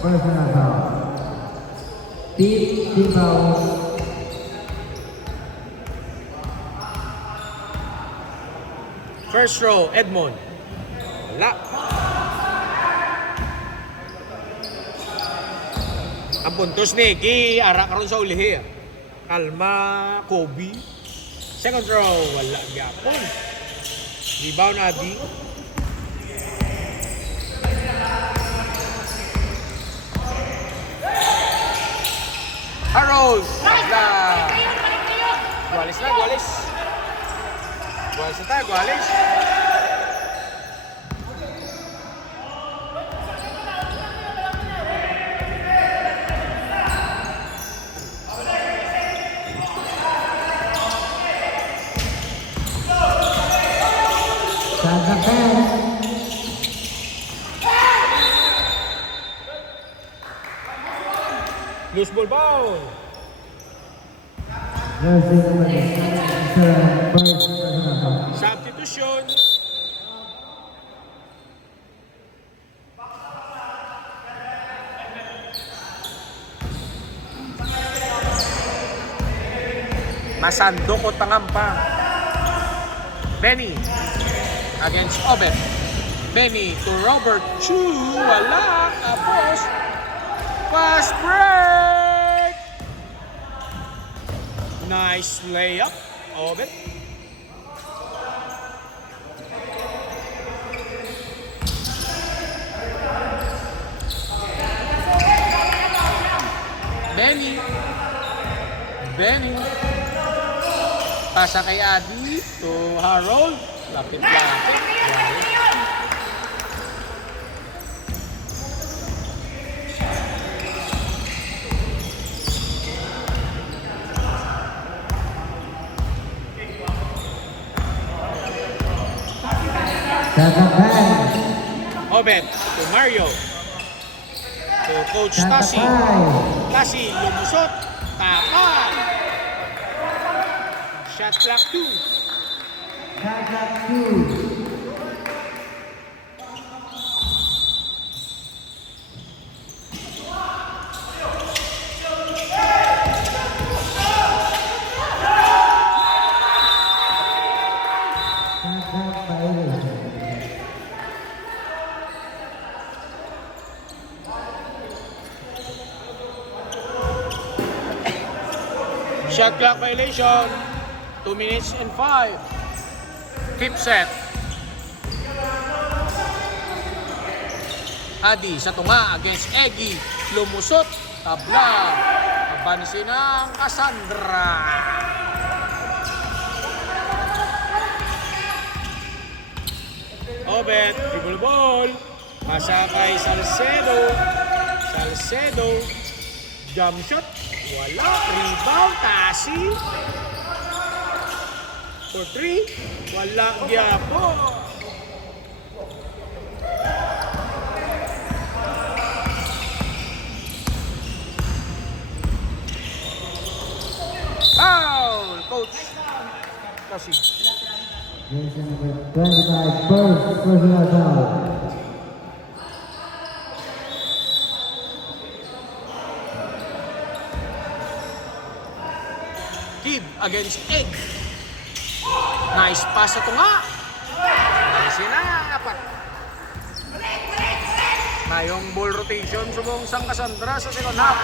personal foul. Pete foul. First row, Edmond. Wala. Ang puntos ni Ara karon sa ulihi. Kalma, Kobe. Second row, wala gyapon. Rebound Adi. Harold! Wala. Gualis na. Gualis na tayo, Gualis. At the band. Loose ball foul. Jersey number 7, first personal foul. Substitution. Masandok o tangampa. Benny against Obet. Benny to Robert Chu. Wala. Tapos fast break. Nice layup. Obet. Benny. Pasa kay Adi to Harold. Lapit-lapit. At the band. Obet to Mario. To Coach At the Tasi. 5. Tasi lumusot. Tapan. Shot clock 2. At 2. Shot clock violation. 2 minutes and 5. Keep set. Adi sa tunga against Eggy. Lumusot. Tabla. Abansin ng Cassandra. Obet. Dribble ball. Pasa kay Salcedo. Salcedo. Jump shot. Wala. Rebound. Tasi. For 3. Wala. Giapo. Foul. Coach. Kasi. Jersey number 25, first personal foul. Kid against Egg. Nice pass ito nga. Nice na. Apat. Na yung ball rotation sumong sang Cassandra sa second half.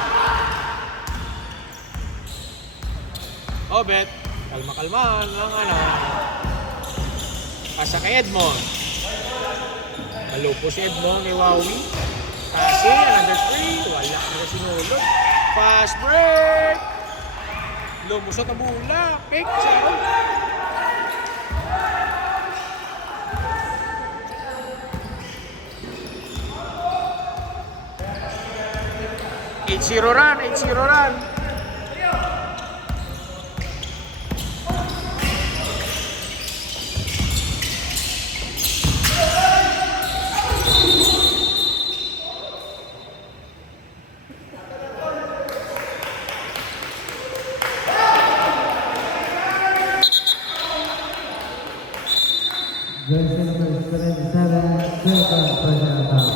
Obet. Kalma-kalmaan lang ano. Pasa kay Edmond. Malupo si Edmond ni Wawi. Tasi, another 3. Wala na sinulog. Fast break. Lumusot ang bola. Pick. Zero. Eight-zero run. 8-0 run. Jersey number 77, second personal foul.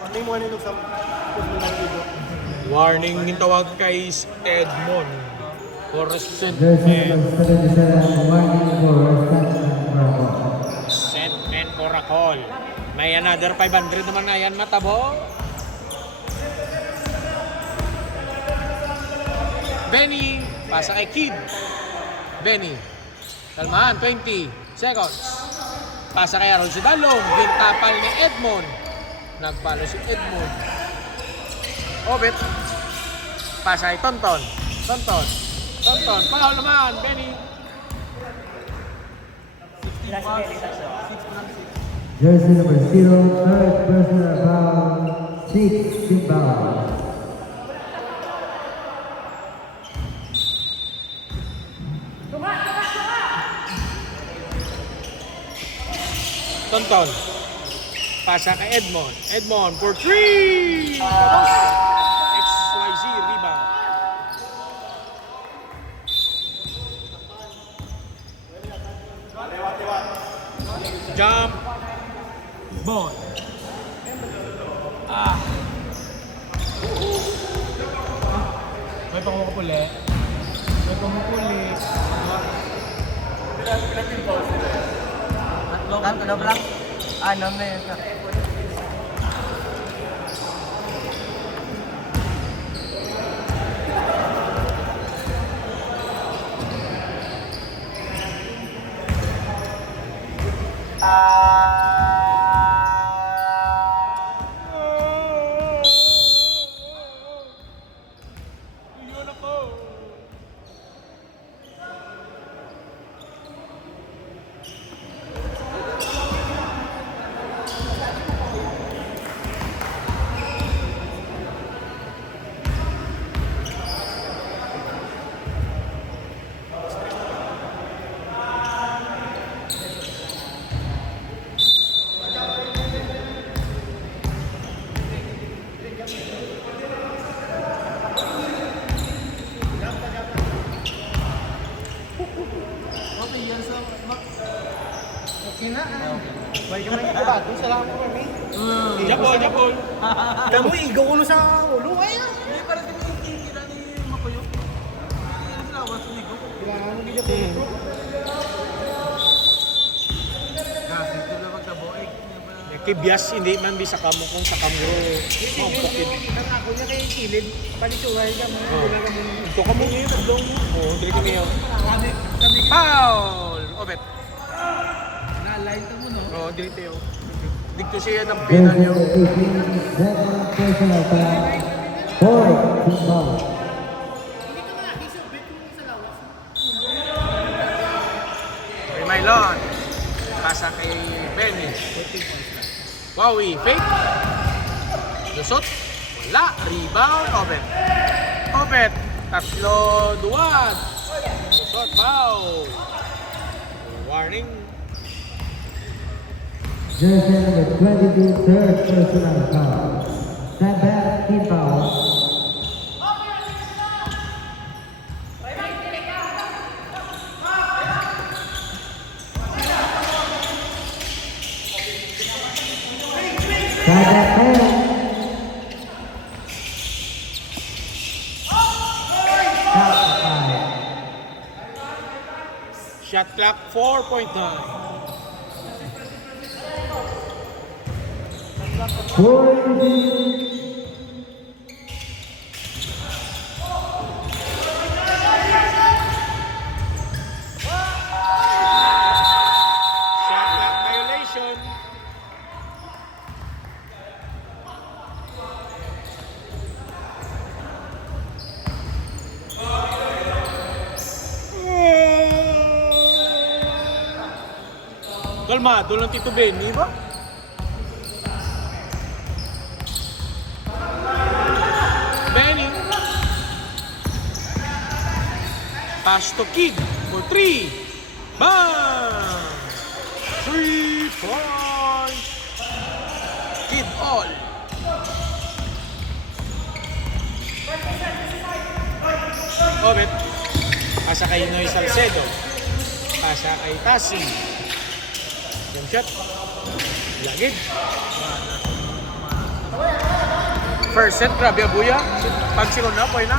Ano yung mga nilog sa Warning yung tawag kay Edmond. For Jersey number 77, warning for Stanton. set and for a call. May another 500 naman na yan matabo. Benny, pasa kay Kid. Benny, kalmahan, 20 seconds. Pasa kay Aaron Sidalong, gintapal ni Edmond. Nagpalo si Edmond. Obet, pasa kay Tonton. Tonton, foul naman, Benny. Jersey number 0, third personal foul, 6 team foul. Tonton. Pasa kay Edmond. Edmond for 3! XYZ rebound. Jump. Ball. May pangmukuli. May pangmukuli. Tanto lang. Ano na yun? Yun ako. Japol, japol. Kamu igo ulo sa ulo. Ay, Hindi pa rin kinikira ni Makuyo. Ano sila? What's umigo? kailangan mo dito po. Kasi ito na magkaboeg. Kibyas, hindi man bisa kamo kung sa kamuro. Mampukid. Ako niya kay kilid, panituhay ka mo, wala ka mo. Ito kamo ngayon, naglong. Oo, hindi kami yun. Foul! Obet. Nalay ka mo, no? Oo, dito yun. Dito siya ng pena Jersey niyo. number 18, second personal foul. Point, team foul. Maylon. Pasa kay Benny. Wowie, fake. Lusot. Wala. Rebound. Obet. Obet. Tatlo, duwad. Lusot, foul. Warning. Jersey number 22, third personal foul. Step back, team foul. Step back, 10. Shot five. Shot clock 4.9. 40. Shot clock violation. Kalmado lang Tito Benny ba? Benny. Pass to Kid for 3. Bang! 3 points. Kid all. Obet. Pasa kay Noy Salcedo. Pasa kay Tassi. Jump shot. Lagid. First set, grabe abuya. Pag silo na, poy na.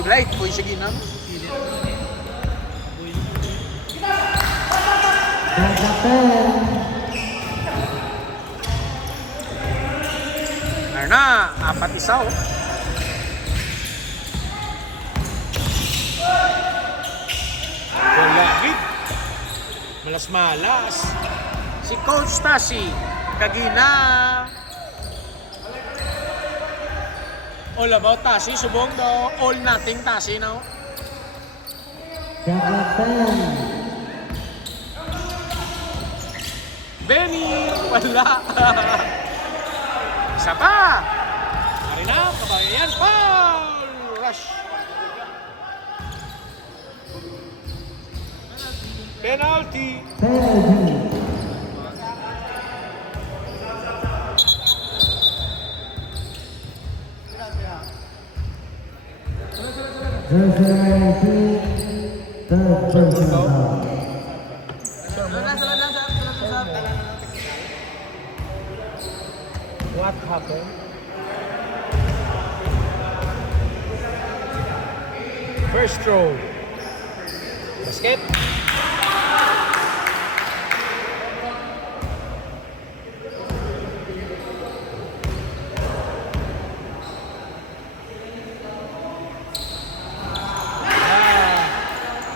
Iblay, poy sige na. Step back, 10. Na, 4-1 oh. Lagid. Malas-malas. Si Coach Tassi. Kagina. All about Tassi. Subong daw. All nothing Tassi now. Step back, 10. Benny. Wala. Isa pa. Hari na. Kabayan. Foul. Rush. Penalty. Penalty. Jersey number 19, third personal foul. What happened? First throw. Basket.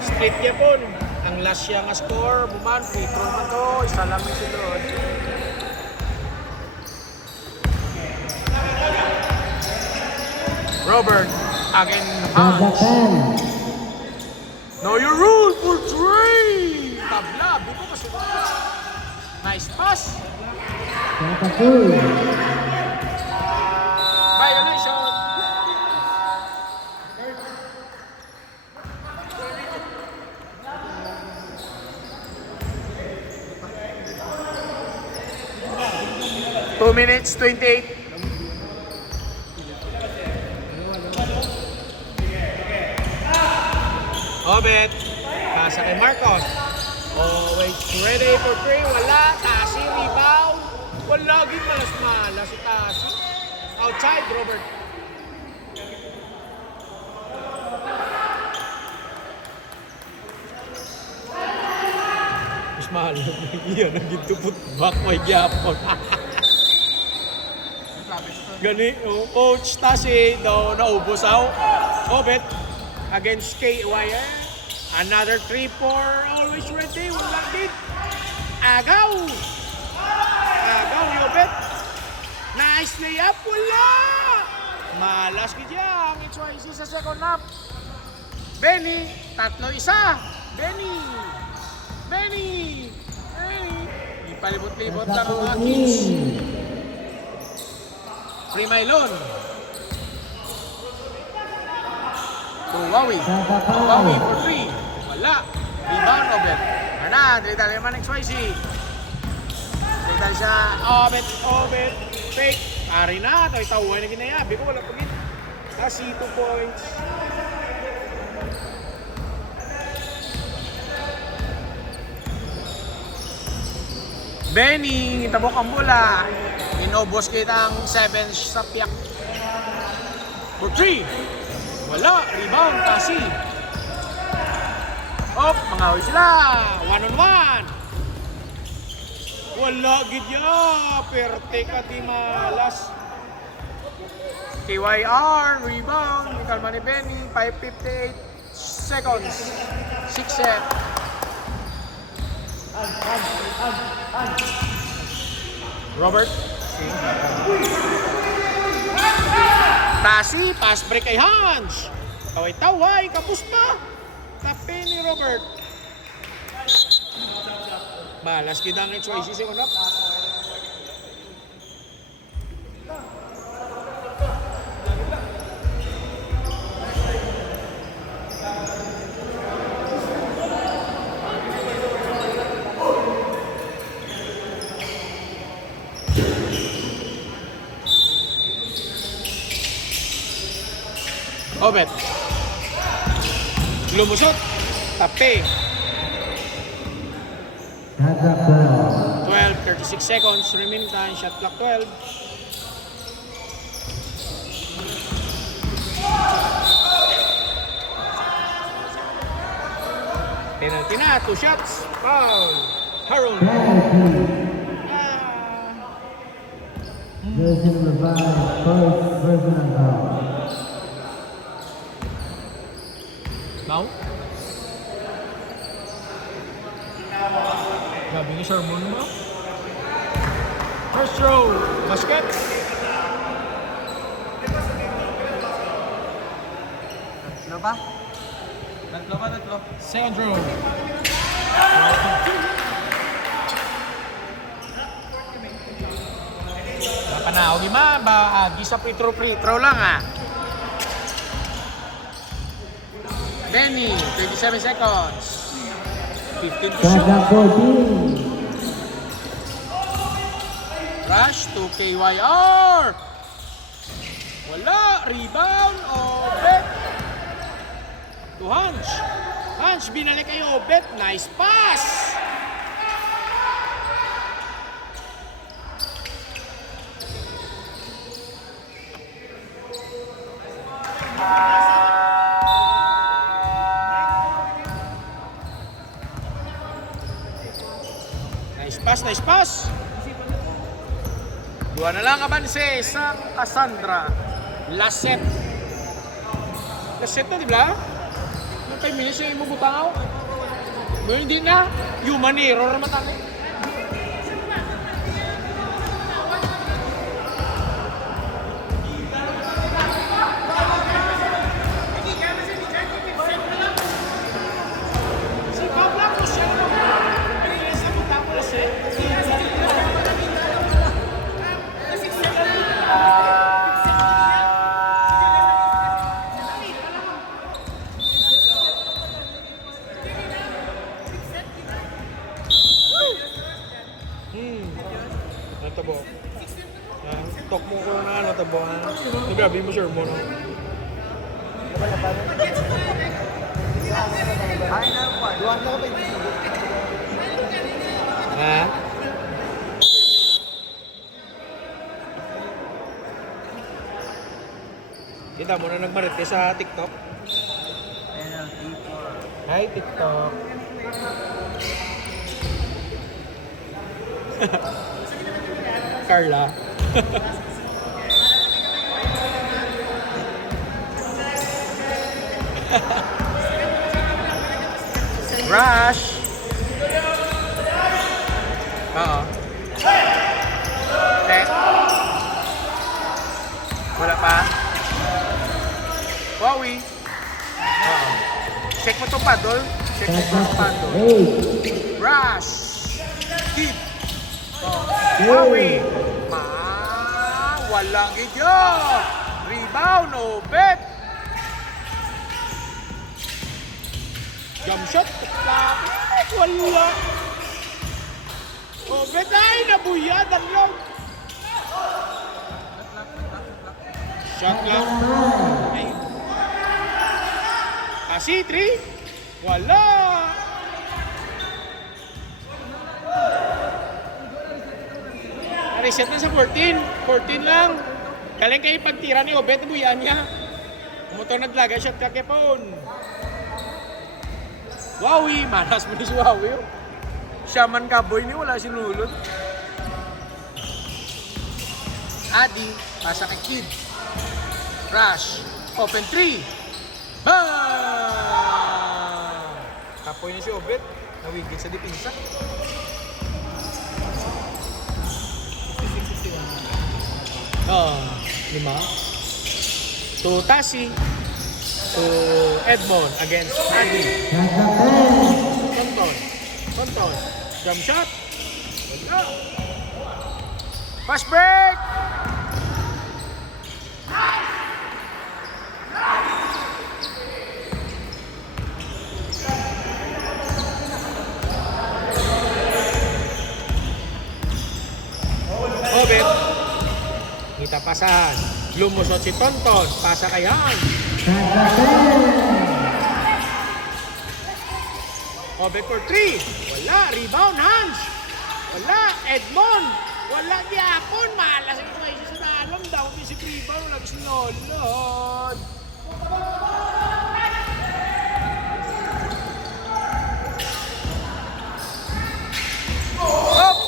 Split niya po. Ang last siya nga score, buman, free throw man to. Isa lang yung sunod. Robert, again Step back, Hans. 10. Know your rule for 3! Tabla, bigo kasi. Nice pass. Step back, 2. Violation. Two minutes, 28. Obet. Pasa kay Marcos. Always ready for 3. Wala. Tassi, rebound. Wala. Malas-malas si Tassi. Outside, Robert. Mas mahal. Iyan ang gintupot back may gyapon. Gani, coach Tasi daw naubos ako. Obet against KY. Another 3-4, always ready, wala din. Agaw! Agaw, Yobet. Nice layup, wala! Malas gidya ang HYC sa second half. Benny, 3-1. Benny! Ipalibot-libot lang mga Kings. Primailon. Tuwawi. Tuwawi for 3. Wala. Rebound, Obet. Ano, dito naman XYZ. Dito siya, Obet. Fake. Pari na, ito itawa na ginayabi ko, wala pagin. Kasi 2 points. Benny, tabok ang bola. Inobos kita ang 7 sa piyak. For 3. Wala. Rebound. Kasi. Mangawi sila. 1-on-1. Wala. Gidya. Perte ka di malas. KYR. Rebound. Kalma ni Benny. 5:58 seconds. 6 set. Robert. Tasi, pass break kay Hans. Taway-taway, kapus pa. Tape ni Robert. Balas kita ang HYC sa unap. Obet. Lumusot. Tape. Shot clock 12. 36 seconds. Remaining time. Shot clock 12. Penalty na. 2 shots. Foul. Harold. Penalty. Jersey number 5, first personal foul. Now? Gabi ni sermon mo. First row, basket. Tatlo ba? Second row. Napanaw, gima ba? Gisa free throw lang ah. Benny, 27 seconds. 15 to Shot shoot. clock 14. Rush to KYR. Wala. Rebound. Obet. To Hans. Hans, binalik kay Obet. Nice pass. Nice pass. Dua na lang abanse sa Cassandra. Last set. Last set na, di ba? Yung 5 minutes yung imubutaw. Ngayon hindi na. Human error naman tayo. Natabo. Tok mo ko na natabo. Nagabi mo sure mo no. Ay, na po. Duwan na ba? Ha? Kita mo na nagmarite sa TikTok. Penalty 4. Hi TikTok. Carla. Rush. Oo. Wala pa. Wowie. Oo. Check mo itong paddle. Check mo itong paddle. 8. Rush. Deep. Wowie. Walang idyo. Rebound. Obet. Jump shot. Lapit. Wala. Obet ay nabuya. Dalong. Shot lang. Ay. Kasi 3. Wala. Reset na sa 14. 14 lang. Galing kayo pagtira ni Obet. Nabuyan niya. Motor naglaga. Shot ka kepon. Wowie. Manas mo ni si Wowie. Siya man kaboy ni wala sinulot. Adi. Pasa kay Kid. Rush. Open 3. Bang! Kapoy na si Obet. Nawigit sa dipinsa. Oh, 5. To Tassi. To Edmond against Adi. Tonton. Tonton. Jump shot. Wala. Fast break! Obet. Kita pasahan. Lumusot si Tonton. Pasa kay Hans. Obet for 3. Wala. Rebound Hans. Wala. Edmond. Wala gyapon. Malas ito kayo sa dalom daw. Si rebound. Wala sinolod. Up!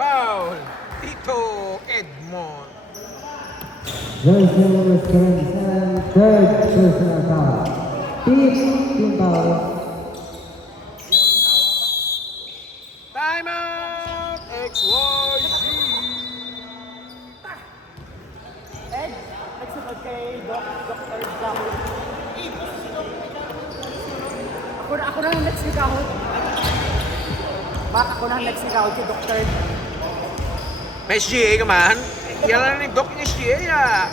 Foul. Tito Edmond. Jersey number 77, third personal foul. Team foul. Time out! XYZ! Ed, nagsunod kay Dr. Dahut. Ako na ang next ni Dahut. Ako na ang next ni Dahut si Dr. May SGA ka man? Yan lang ni Doc ni SGA ah.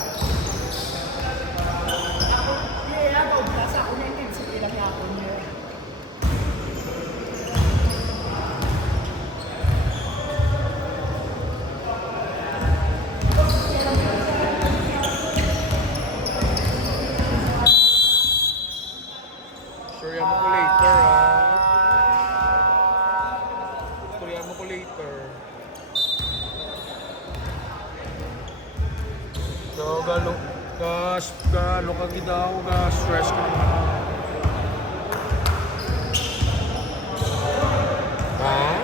Nasa ako na yung intensity lang ako niya. Storyan mo ko later ah. Storyan mo ko later. So, galo ka gidaw, stress ka naman. Ha?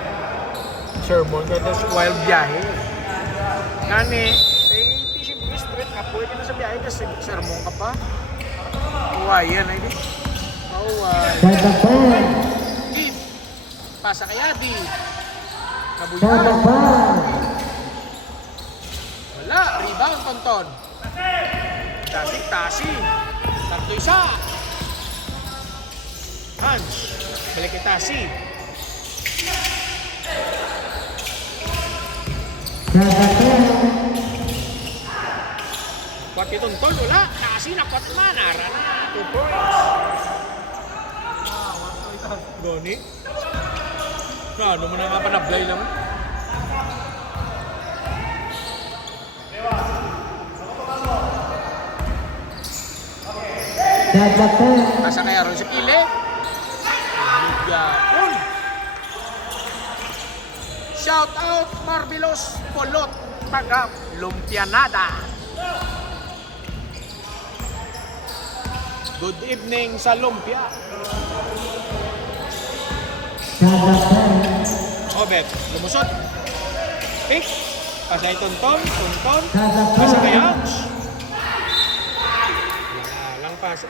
Sermon ka das wild biyahe. Kani, di siyempre straight ka. Pwede na sa biyahe kasi sermon ka pa. Uwayan ay di. Uwayan. Kid. Pasa kay Adi. Kabuyan. Wala. Rebound, Tonton. Tasi. Tatlo isa. Hans. Balik kay Tasi. Kuat kay Tonton. Wala. Tasi na kuat man. Ara na. 2 points. Goni. Ano mo na nga panablay naman. Nasa kaya ron sa pili. Gapon. Shout out Marvelos Polot taga Lumpianada. Good evening sa Lumpia. Obet, lumusot. Pick. Pasay Tonton. Shot at Pasa kay time. Ouch. Lang pasa.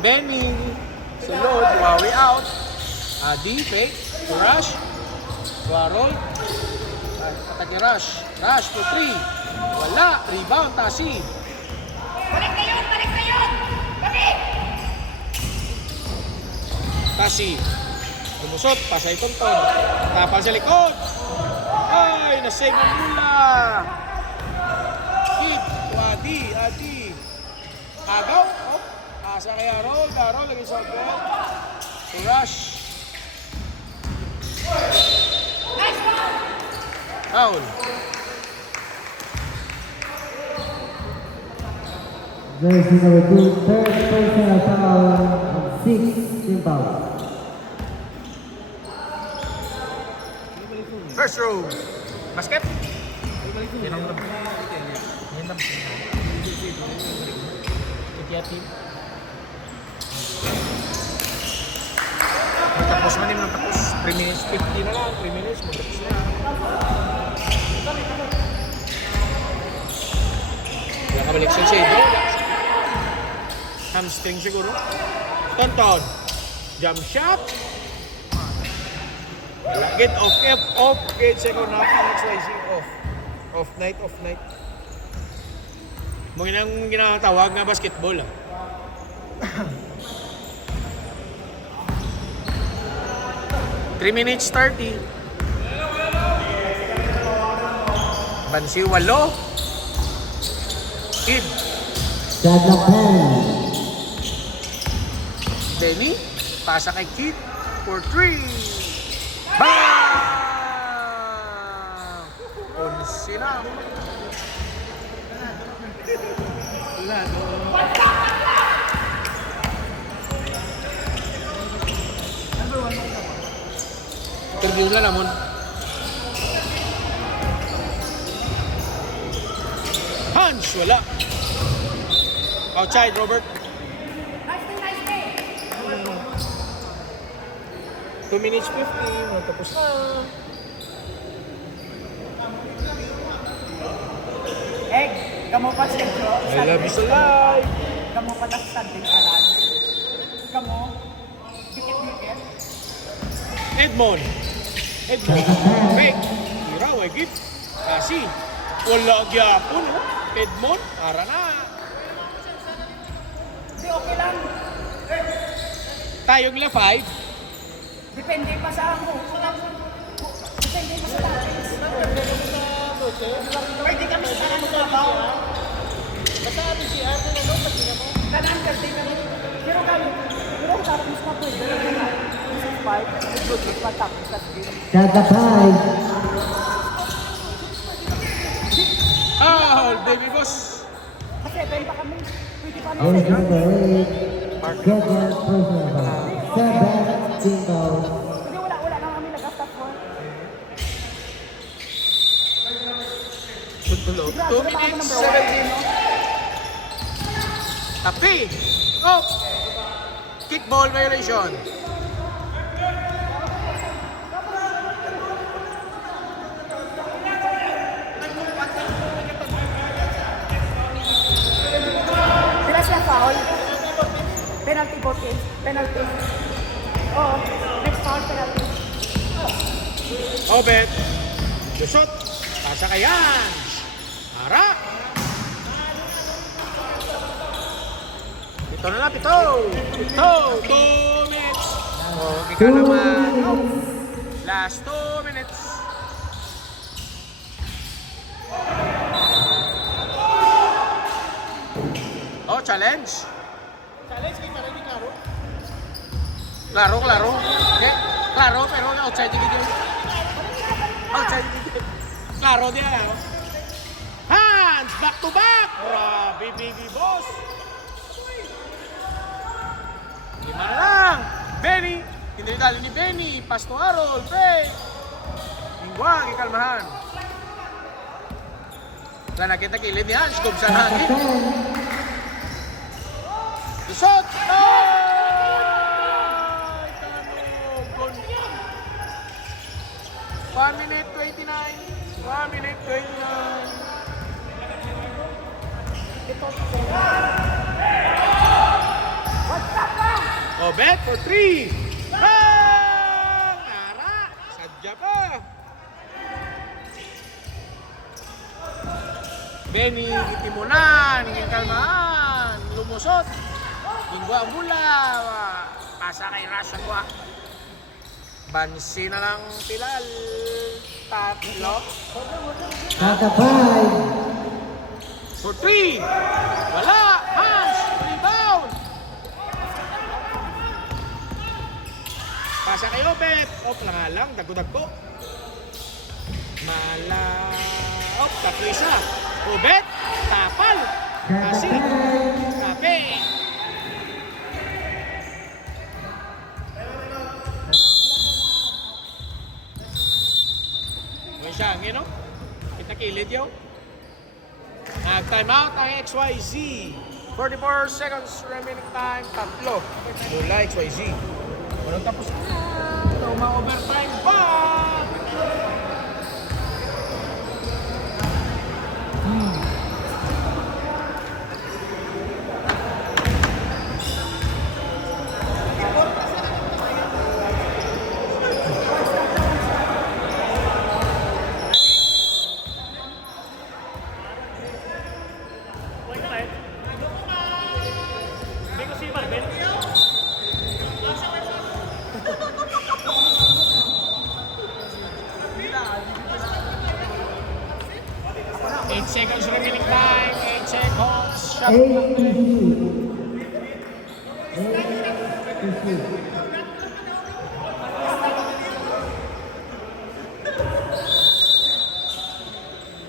Benny. Sulod. Wawi out. Adi. Fake. Rush. Warol. Atake Rush. Rush to 3. Wala. Rebound. Tasi. Tasi. Lumusot. Pasay Tonton. Tapal sa likod. Ay, nasave ang mula. Hit. Adi. Agaw. Oh. Asa kay Arol. Lagi sa goal. To Rush. Foul. Jersey number 2, third personal foul, and 6 team fouls. First row. Basket. Hinam. Hati-hati. Tapos man din tapos. 3 minutes 50 na lang. 3 minutes. Magtapos na. Wala ka balik sa shade. Hamstring siguro. Tonton. Jump shot. Get off. Off. Get second half. XYZ. Off night. Mga nang ginatawag na basketball. 3 minutes 30. Bansi 8. Kid. Shot at time. Benny. Pasa kay Kid. For 3. Bang! 11 na. Interview na naman. Punch! Wala. Outside, Robert. 2 minutes 50. Matapos na. Egg, kamu pa sentro. I love you so live. Kamu pa standing sa lan. Kamu, dikit-dikit. Edmond. Fake. Iraw, ay gift. Kasi, wala gyapon. Edmond, ara na. Di okay lang. Tayo nila 5. Depende pa sa ako. Depende pa sa tapis. Pwede kami sa kanan sa babaw. Basta atin si Ate na doon, pati mo. Kanan kasi kami. Pero tapos pa pwede. This is 5. Good pa tapos sa game. Shot at time. Baby boss. Kasi pa kami. Pwede pa Jersey number 8, second personal foul. 7 team fouls. Hindi, wala na kami nag-stop for. 2 minutes 17. Tapi. Oh. Kickball violation. Sila siya foul. Penalty voting. Penalty. Oo. Next foul, penalty. Obet. Lusot. Pasa kay Ange. Ara. Pito na lang, pito. 2 minutes. Ikaw 2 naman. minutes. Last 2 minutes. Oh, challenge. Challenge kay para di klaro. Klaro. Okay. Klaro pero outside the game. Outside the game. Klaro dia. Hands back to back. Grabe, baby boss. 5 na lang. Benny. Tinitalo ni Benny. Pass to Harold. Break. Huwag ikalmahan. Wala nakita kilid yan. Scoop sa hangin. Isot! Ay! Tanong! 1 minute 29. 1 minute 29. Oh, bet for 3. Bang! Nara! Sadya pa. Benny, itimunan, yung kalmaan, lumusot. Lingwa mula. Pasa kay Rasagwa. Bansi na lang Pilal. Tatlo. Kaka 5. For 3. Wala. Hans. Rebound. Pasa kay Obet. Op lang nga lang. Dago-dago. Mala. Op. Tatlo isa. Obet. Tapal. Kasi. Kape. May siya, no? Kita kilid yaw. Nag-time out ang XYZ. 44 seconds remaining time. Tatlo. Mula XYZ. Walang tapos na. Ito, ma-overtime pa. Seconds remaining time. 8 seconds. Shot. 8 to shoot. 8 to shoot.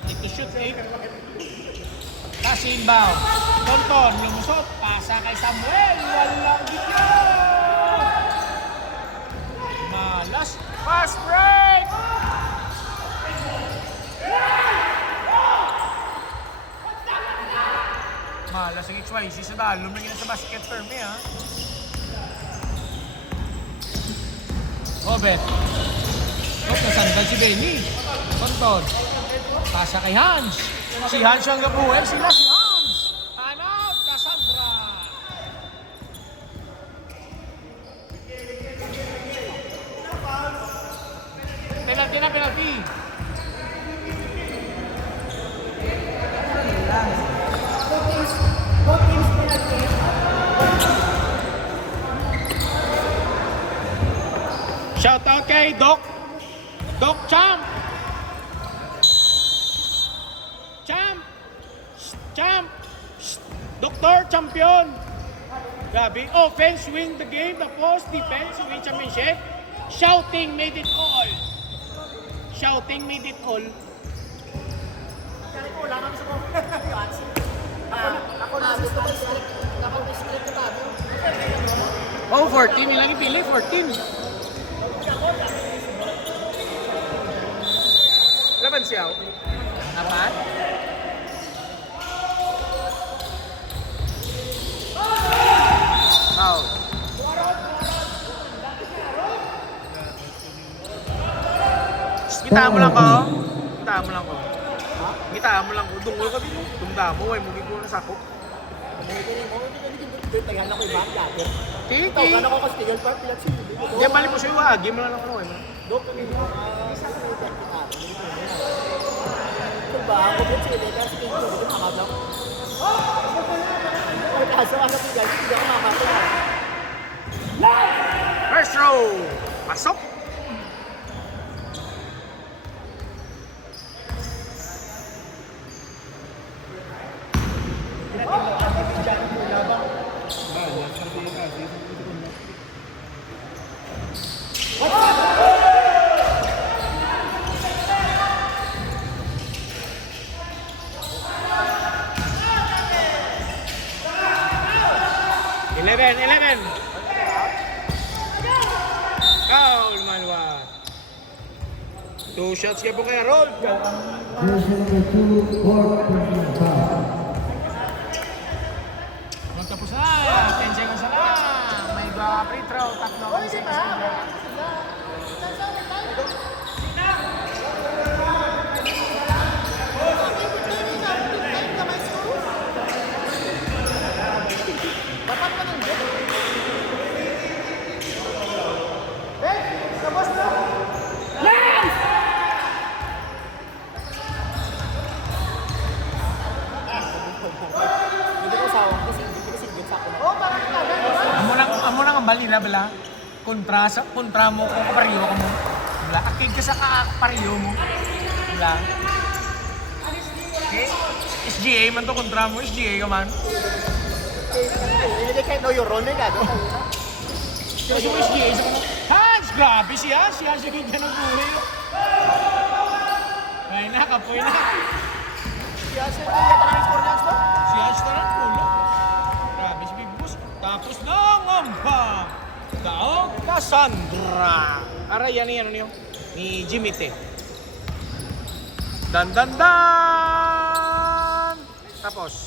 To shoot 8. Pass inbound. Tonton, lumusot. Pasa kay Samuel. Walang bigyo. Malas. Fast break. Malas ang XYZ sa dalom na sa basket term eh ha. Obet. Nasandal si Benny. Tonton. Pasa kay Hans. Si Hans ang gabuhay. Sila si Hans. Time out. Cassandra. Penalty na penalty. Shout out kay Doc. Doc Champ. Champ. Champ. Doctor Champion. Grabe. Offense win the game. The post defense win championship. Shouting made it all. Shouting made it all. Wala kami sa conference. Ako na gusto ko script. Naka-script na tayo. Oh, 14. Ilang ipili? 14. Laban siya. Apat? Foul. Kita mo lang ko. Kita mo lang ko. Kita mo lang ko. Dungol ka dito. Dungda mo. Ay, mugig ko na sakop. Tagaan ako iba. Dati. Tiki. Tagaan ako kasi tigil pa. Diyan balik mo siya. Wagi mo lang ako. Dok, sa kita. Ba, ako din sila kasi tingin ko dito makablang. Kaso ako tigil, hindi ako makakaya. First row. Pasok. Eleven. Foul, Malwa. 2 shots kayo po kay Harold. Jersey number 2, fourth personal foul. Magtapos na. 10 seconds na lang. May free throw. Tatlo. Oy, di ba? Dapat ka nang bet. Bet, tapos na. Hindi ko sawang kasi hindi ko singgit sa ako na. Oh, parang ka. Amo nang ang bali na bala. Kontra mo kung kapariyo ka mo. Bala. Akig ka sa kapariyo mo. Bala. Okay? SGA man to kontra mo. SGA ka man. Hindi kayo know your role na gado. Kasi mo SGA sa kanong Hans! Grabe siya! Siya kaya ng buhay. Ay na, kapoy na. Siya siya yung parang score niya ba? Si Hans na lang, pulo. Grabe si Big Boss. Tapos na ang Daog Cassandra. Ara, yan niyo. Ni Jimmy T. Dan. Tapos.